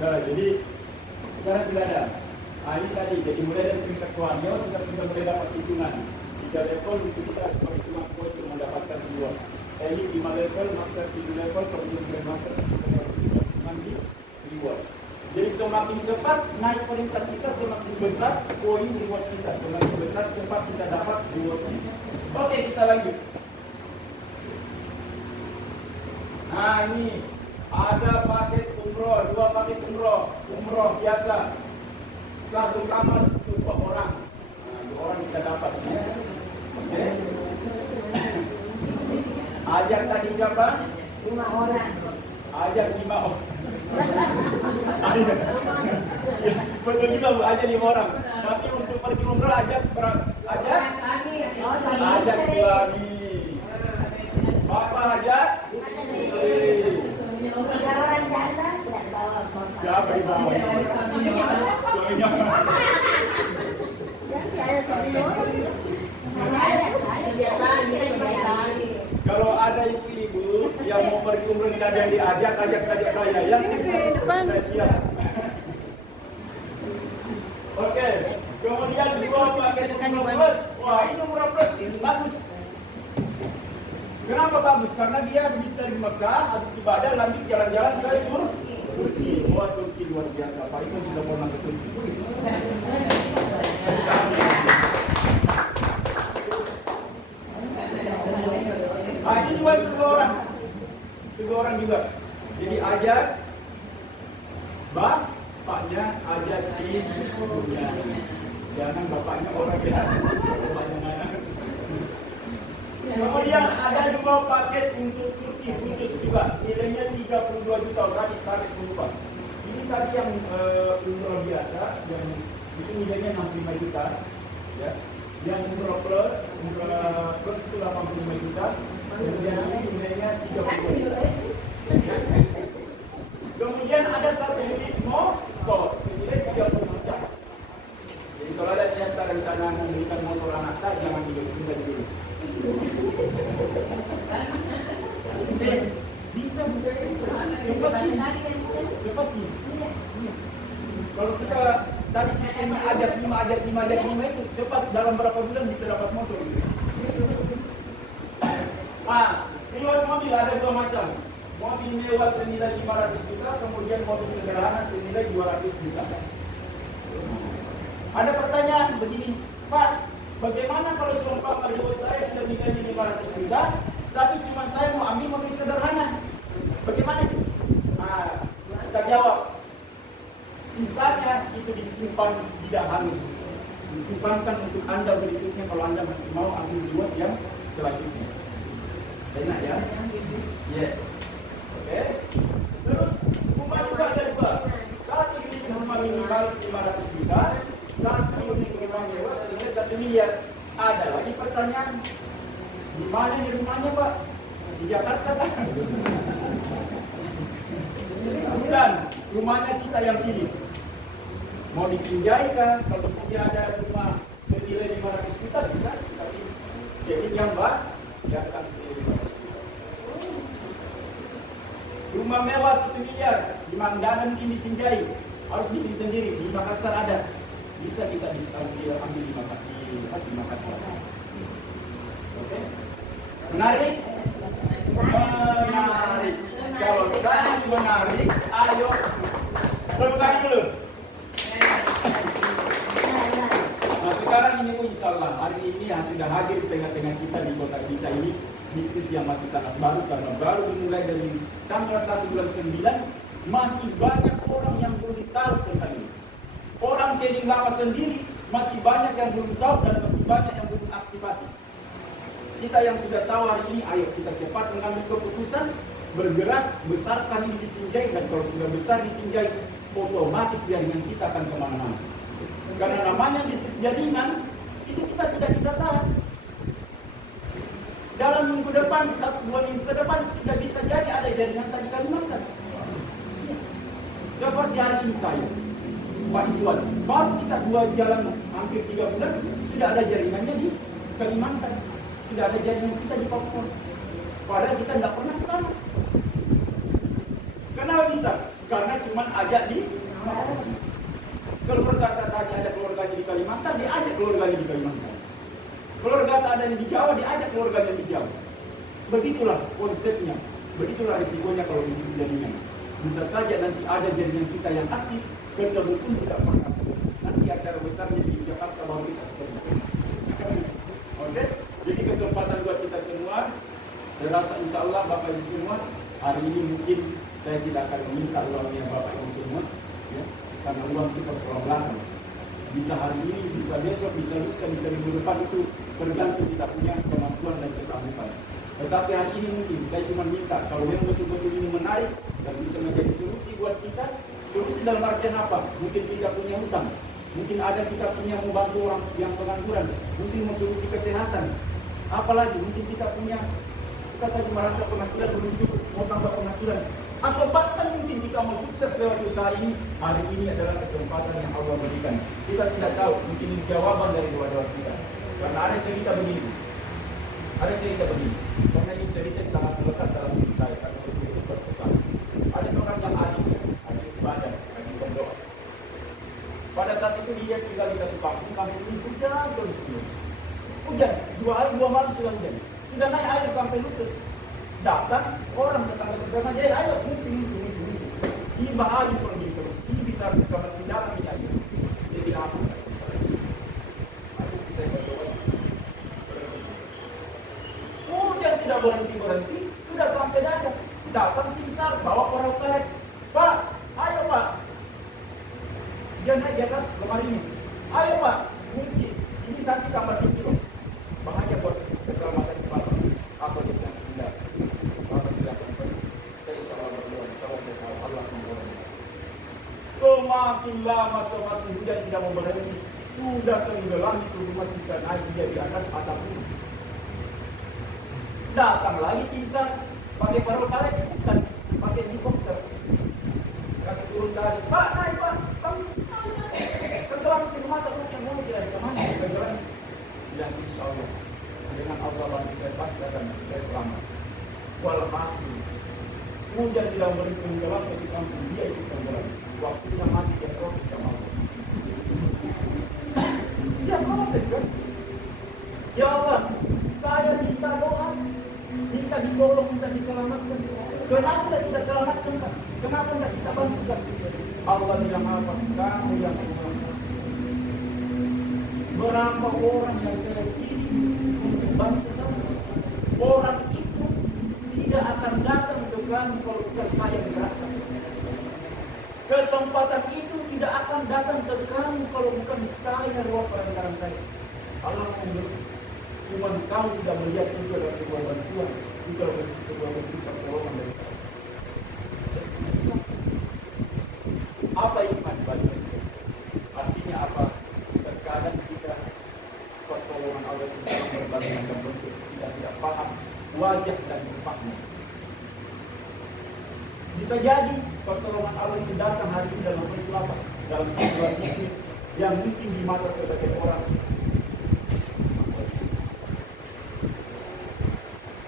Jadi sekarang sudah ada. Ini tadi, jadi mulai dari peringkat warrior kita sudah mulai dapat hitungan. 3 level untuk kita perhitungan poin untuk mendapatkan reward. Ini 5 level, master 7 level, kemudian grandmaster 10 level. Nanti reward. Jadi semakin cepat naik peringkat kita, semakin besar poin reward kita. Semakin besar cepat kita dapat rewardnya. Oke, kita lanjut. Nah, ini ada paket umroh, 2 paket umroh biasa. 1 kamar untuk 2 orang. Nah, 2 orang kita dapat. Oke. Ajak tadi siapa? 5 orang. Ajak 5 orang. Ya, betul juga Bu, ajak 5 orang. Tapi untuk pergi umroh ajak suami. Bapak ajak istri. Siapa di bawah? Suaminya. Kalau ada ibu-ibu yang mau pergi umroh dan diajak, ajak saja saya ya. Saya siap. Oke, kemudian dua paket umroh plus. Wah, ini umroh plus bagus. Kenapa bagus? Karena dia habis dari Mekah, habis ibadah, lanjut jalan-jalan ke Turki. Wah, Turki luar biasa. Pak Isan sudah pernah ke Turki. Nah, ini juga kedua orang juga. Jadi ajak bapaknya, ajak ibunya. Jangan bapaknya orang ya. Kemudian ada dua paket untuk Turki khusus juga. Nilainya 32 juta. Tadi paket serupa. Ini tadi yang umroh biasa, yang itu nilainya 65 juta. Ya. Yang umroh plus itu 85 juta. Kemudian ini nilainya 32 juta. Kemudian ada satu unit motor senilai 30 juta. Jadi kalau ada ternyata rencana membelikan motor anak tak, jangan ditunda dulu. Bisa cepat ini. Kalau kita tadi sistemnya ajak 5 itu cepat, dalam berapa bulan bisa dapat motor gitu. Riwayat mobil ada dua macam. Mobil mewah senilai 500 juta, kemudian mobil sederhana senilai 200 juta. Ada pertanyaan begini, Pak, bagaimana kalau seumpama riwayat saya sudah nilainya 500 juta, tapi cuma saya mau ambil mobil sederhana? Bagaimana itu? Kita jawab, sisanya itu disimpan tidak hangus. Disimpankan untuk Anda berikutnya kalau Anda masih mau ambil riwayat yang selanjutnya. Enak ya? Ya. Oke. Terus rumah juga ada dua. Satu unit rumah minimal 500 juta, satu unit rumah mewah senilai 1 miliar. Ada lagi pertanyaan, di mana nih rumahnya Pak? Di Jakarta kan? Bukan, rumahnya kita yang pilih. Mau disinjai kan? Kalau disinjai ada rumah senilai 500 juta bisa, tapi jadi yang ya akan senilai 500 juta. Rumah mewah 1 miliar, di Mandanan mungkin disinjai, harus bikin sendiri. Di Makassar ada, bisa kita ambil di Makassar. Oke? Menarik? Menarik. Kalau sangat menarik, ayo tepuk tangan dulu. Nah sekarang ini insya Allah hari ini sudah hadir di tengah-tengah kita di kota kita ini. Bisnis yang masih sangat baru karena baru dimulai dari tanggal 1 bulan 9. Masih banyak orang yang belum tahu tentang ini. Orang Keding Lama sendiri masih banyak yang belum tahu dan masih banyak yang belum aktivasi. Kita yang sudah tahu hari ini, ayo kita cepat mengambil keputusan, bergerak, besarkan ini disinjai, dan kalau sudah besar disinjai, otomatis jaringan kita akan kemana-mana. Karena namanya bisnis jaringan, itu kita tidak bisa tahu. Dalam minggu depan, 1-2 minggu ke depan sudah bisa jadi ada jaringan tadi Kalimantan. Seperti hari ini saya, Pak Iswan, baru kita 2 jalan hampir 3 bulan, sudah ada jaringannya di Kalimantan. Sudah ada jaringan kita di Papua. Padahal kita tidak pernah ke sana. Kenapa bisa? Karena cuma ajak di kalau berkata tadi ada keluarganya di Kalimantan, dia ajak keluarganya di Kalimantan. Keluarga ada di Jawa, diajak keluarganya di Jawa. Begitulah konsepnya, begitulah risikonya kalau bisnis jaringan. Bisa saja nanti ada jaringan kita yang aktif, ketemu pun tidak pernah. Nanti acara besarnya di Jakarta baru kita ketemu. Oke, jadi kesempatan buat kita semua. Saya rasa insya Allah Bapak Ibu semua, hari ini mungkin saya tidak akan meminta uangnya Bapak Ibu semua, ya, karena uang kita selalu belakang. Bisa hari ini, bisa besok, bisa lusa, bisa minggu depan, itu tergantung kita punya kemampuan dan kesanggupan. Tetapi hari ini mungkin saya cuma minta kalau yang betul-betul ini menarik dan bisa menjadi solusi buat kita. Solusi dalam artian apa? Mungkin kita punya hutang, mungkin ada kita punya membantu orang yang pengangguran, mungkin mau solusi kesehatan, apalagi mungkin kita punya, kita tadi merasa penghasilan belum cukup, mau tambah penghasilan. Atau bahkan mungkin kita mau sukses lewat usaha ini, hari ini adalah kesempatan yang Allah berikan. Kita tidak tahu, mungkin ini jawaban dari doa-doa kita. Karena ada cerita begini. Karena ini cerita yang sangat melekat dalam diri saya, karena itu berkesan. Ada seorang yang alim ibadah, alim berdoa. Pada saat itu dia tinggal di satu kampung ini hujan terus-menerus. Hujan, 2 hari 2 malam sudah hujan. Sudah naik air sampai lutut. Datang orang tetangga dia, ayo misi. Ini bahaya pergi terus. Ini bisa sampai di dalam ini aja. Dia tidak apa. Aku bisa berdoa. Hujan tidak berhenti. Sudah sampai dalam. Datang tim SAR, bawa orang pelek. Pak, ayo Pak. Dia naik di atas lemari ini. Ayo Pak, fungsi. Ini nanti tambah tinggi loh. Bahaya buat keselamatan Bapak. Apa dia bilang? Tidak. Bapak silakan pergi. Saya insya Allah berdoa. Insya Allah saya tahu Allah membolehkan. Semakin lama semakin hujan tidak mau berhenti. Sudah tenggelam itu rumah sisa air dia di atas atap ini. Datang lagi tim SAR. Pakai perahu karet, bukan. Pakai helikopter. Kasih turun dari. Pak, naik Pak. Tenggelam di rumah terus yang mau tidak kemana? Tenggelam. Bilang insya Allah. Dengan Allah bantu saya pasti akan saya selamat. Walhasil hujan tidak berhenti tenggelam satu kampung dia ikut tenggelam. Waktunya mati dia protes sama Allah. Dia protes kan? Ya Allah, saya minta doa, minta ditolong, minta diselamatkan. Kenapa tidak selamatkan? Kenapa tidak kita bantukan? Allah bilang apa? Kamu yang mengulang. Berapa orang yang saya pilih untuk bantu kamu? Orang itu tidak akan datang ke kamu kalau bukan saya gerakkan. Kesempatan itu tidak akan datang ke kamu kalau bukan saya ruang perantaran saya. Allah memberi. Cuma kamu tidak melihat itu adalah sebuah bantuan, itu adalah sebuah bentuk pertolongan dari saya. Apa iman bagi kita? Artinya apa? Terkadang kita pertolongan Allah itu dalam berbagai macam bentuk, tidak paham wajah dan tempatnya. Bisa jadi pertolongan Allah itu datang hari ini dalam bentuk apa? Dalam sebuah bisnis yang mungkin di mata sebagai orang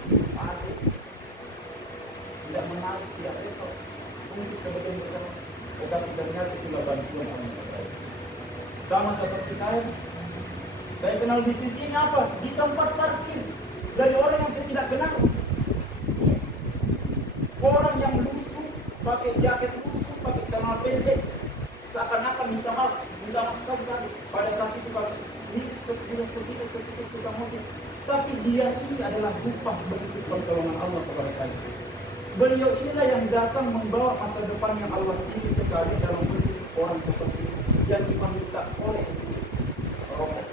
bisnis ada, tidak menarik, tidak rekor, mungkin sebagian besar, tetapi ternyata itulah bantuan Allah. Sama seperti saya kenal bisnis ini apa? Di tempat parkir dari orang yang saya tidak kenal. Orang yang lusuh, pakai jaket lusuh, pakai celana pendek, seakan-akan minta maaf sekali tadi. Pada saat itu pakai ini segitu tukang mobil. Tapi dia ini adalah upah bentuk pertolongan Allah kepada saya. Beliau inilah yang datang membawa masa depan yang Allah pilih ke saya dalam bentuk orang seperti itu yang cuma minta oleh rokok.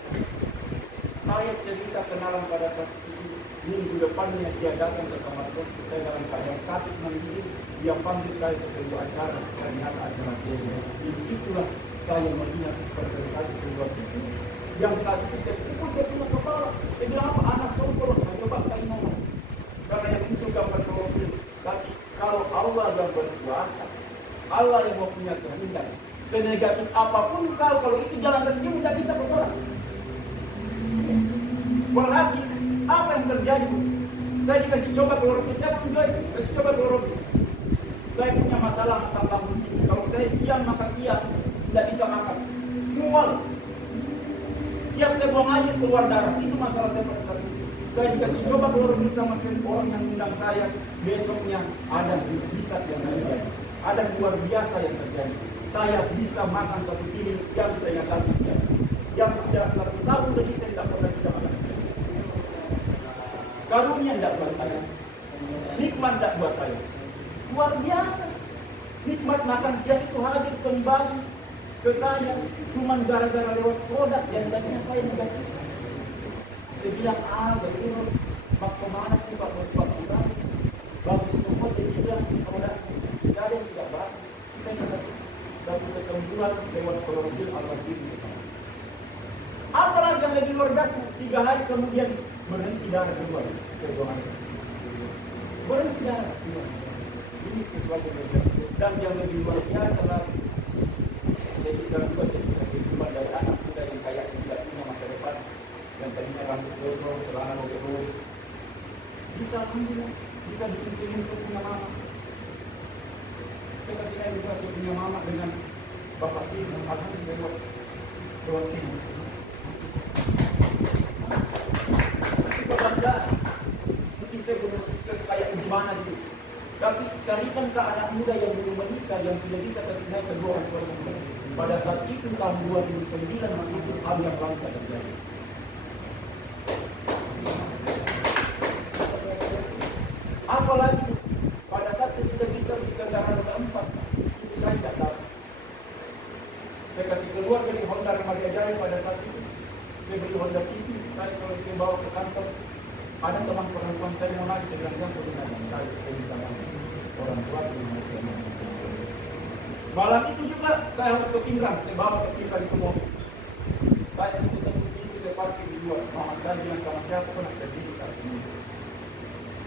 Saya cerita kenalan pada saat itu. Minggu depannya dia datang ke kamar kos saya dalam keadaan sakit menggigit. Dia panggil saya ke sebuah acara, ternyata acara dia. Disitulah saya melihat presentasi sebuah bisnis yang saat itu saya punya kepala. Saya bilang apa? Anak songkol, coba kainan. Karena yang muncul gambar profil. Tapi kalau Allah yang berkuasa, Allah yang mempunyai kehendak, senegatif apapun kalau itu jalan rezeki tidak bisa bertolak. Walhasil apa yang terjadi? Saya dikasih coba keluar rugi, saya menjual, kasih coba keluar rugi. Saya punya masalah lambung. Kalau saya siang makan siang, tidak bisa makan. Mual. Tiap saya buang air keluar darah, itu masalah saya pada saat itu. Saya dikasih coba keluar rugi sama orang yang undang saya. Besoknya ada mukjizat yang terjadi, ada luar biasa yang terjadi. Saya bisa makan 1 piring jam setengah 1 siang. Yang sudah 1 tahun lebih saya tidak pernah bisa makan siang. Karunia tidak buat saya, nikmat tidak buat saya, luar biasa. Nikmat makan siang itu hadir kembali ke saya, cuman gara-gara lewat produk yang tadinya saya negatif. Saya bilang, betul, Pak kemana tuh Pak buat kembali? Bagus semua dia bilang produk, sudah ada yang tidak bagus. Saya negatif, tapi kesembuhan lewat klorofil Allah diri. Apalagi yang lebih luar biasa, 3 hari kemudian berhenti darah keluar. Saya doakan berhenti darah keluar. Ini sesuatu yang biasa. Dan yang lebih luar biasa lagi, saya bisa juga saya kehidupan dari anak muda yang kayak tidak punya masa depan, yang tadinya rambut gondrong, celana robek-robek, bisa alhamdulillah, bisa bikin senyum saya punya mama. Saya kasih air juga saya punya mama dengan bapak ini, alhamdulillah lewat ini. Kebanggaan, mungkin saya belum sukses kayak gimana gitu. Tapi carikan ke anak muda yang belum menikah, yang sudah bisa kasih naik kedua orang tua muda. Pada saat itu tahun 2009 itu hal yang langka terjadi. Apalagi pada saat saya sudah bisa beli kendaraan roda 4, itu saya tidak tahu. Saya kasih keluar dari Honda Remaja Jaya pada saat itu. Saya beli Honda City, kalau saya bawa ke kantor, ada teman perempuan saya yang lagi, saya bilang, jangan benar, saya minta maaf. Orang tua di Indonesia. Malam itu juga saya harus ke Pindrang, saya bawa ke Pindrang itu mobil. Saya itu tentu saya parkir di luar. Mama saya bilang sama siapa pun saya bilang kartu.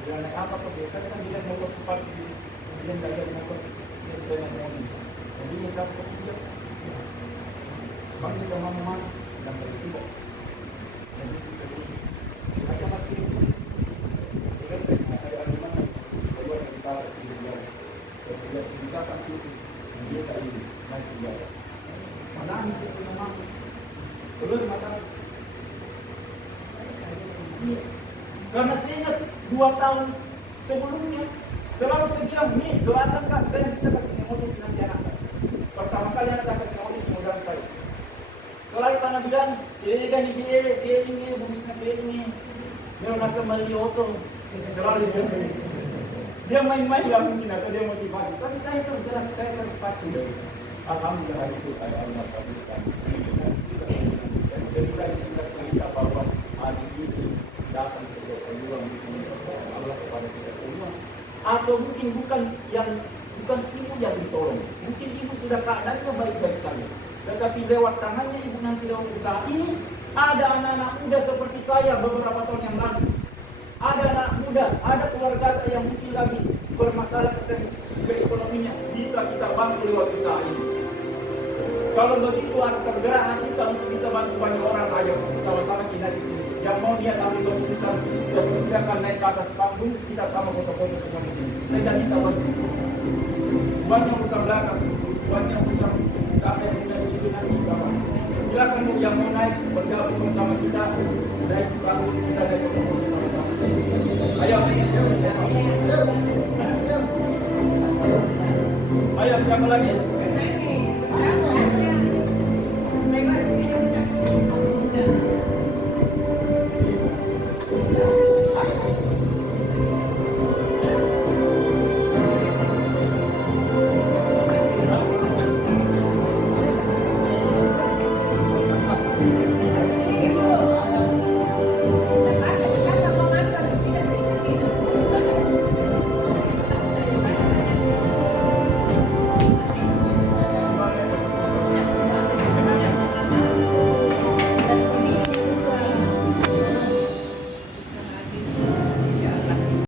Dia naik apa kok biasanya kan dia motor parkir di situ. Dia nggak ada motor, dia saya naik mobil. Jadi dia siapa kok dia? Bang kita mau masuk dan tidak. Jadi bisa dulu. Aja masih ini. Dia tak ini, naik ke atas. Menangis itu memang. Belum mata. Karena saya ingat 2 tahun sebelumnya, selalu saya bilang, nih doakan kan saya bisa kasih mobil nanti anak. Pertama kali anak kasih mobil kemudian saya. Selalu karena bilang, dia ini, bagusnya ini. Dia rasa Marioto. Selalu dia bilang. Dia main-main lah mungkin atau dia motivasi, tapi saya tergerak, saya terpacu dari alhamdulillah itu Allah kabulkan. Dan cerita singkat bahwa hari ini datang sebuah peluang Allah kepada kita semua. Atau mungkin bukan ibu yang ditolong, mungkin ibu sudah keadaannya baik-baik saja, tetapi lewat tangannya ibu nanti lewat usaha ini ada anak-anak muda seperti saya beberapa tahun yang lalu. Ada anak muda, ada keluarga yang mungkin lagi bermasalah keekonominya, bisa kita bantu lewat usaha ini. Kalau begitu ada tergerak hati kita untuk bisa bantu banyak orang, ayo sama-sama kita di sini. Yang mau dia ambil keputusan, saya persilakan naik ke atas panggung, kita sama foto-foto semua di sini. Saya tidak minta bantu. Banyak usaha belakang, banyak usaha sampai dengan itu nanti bapak. Silakan yang mau naik bergabung bersama kita, naik panggung kita naik foto-foto sama-sama. Ayo, ayo siapa lagi?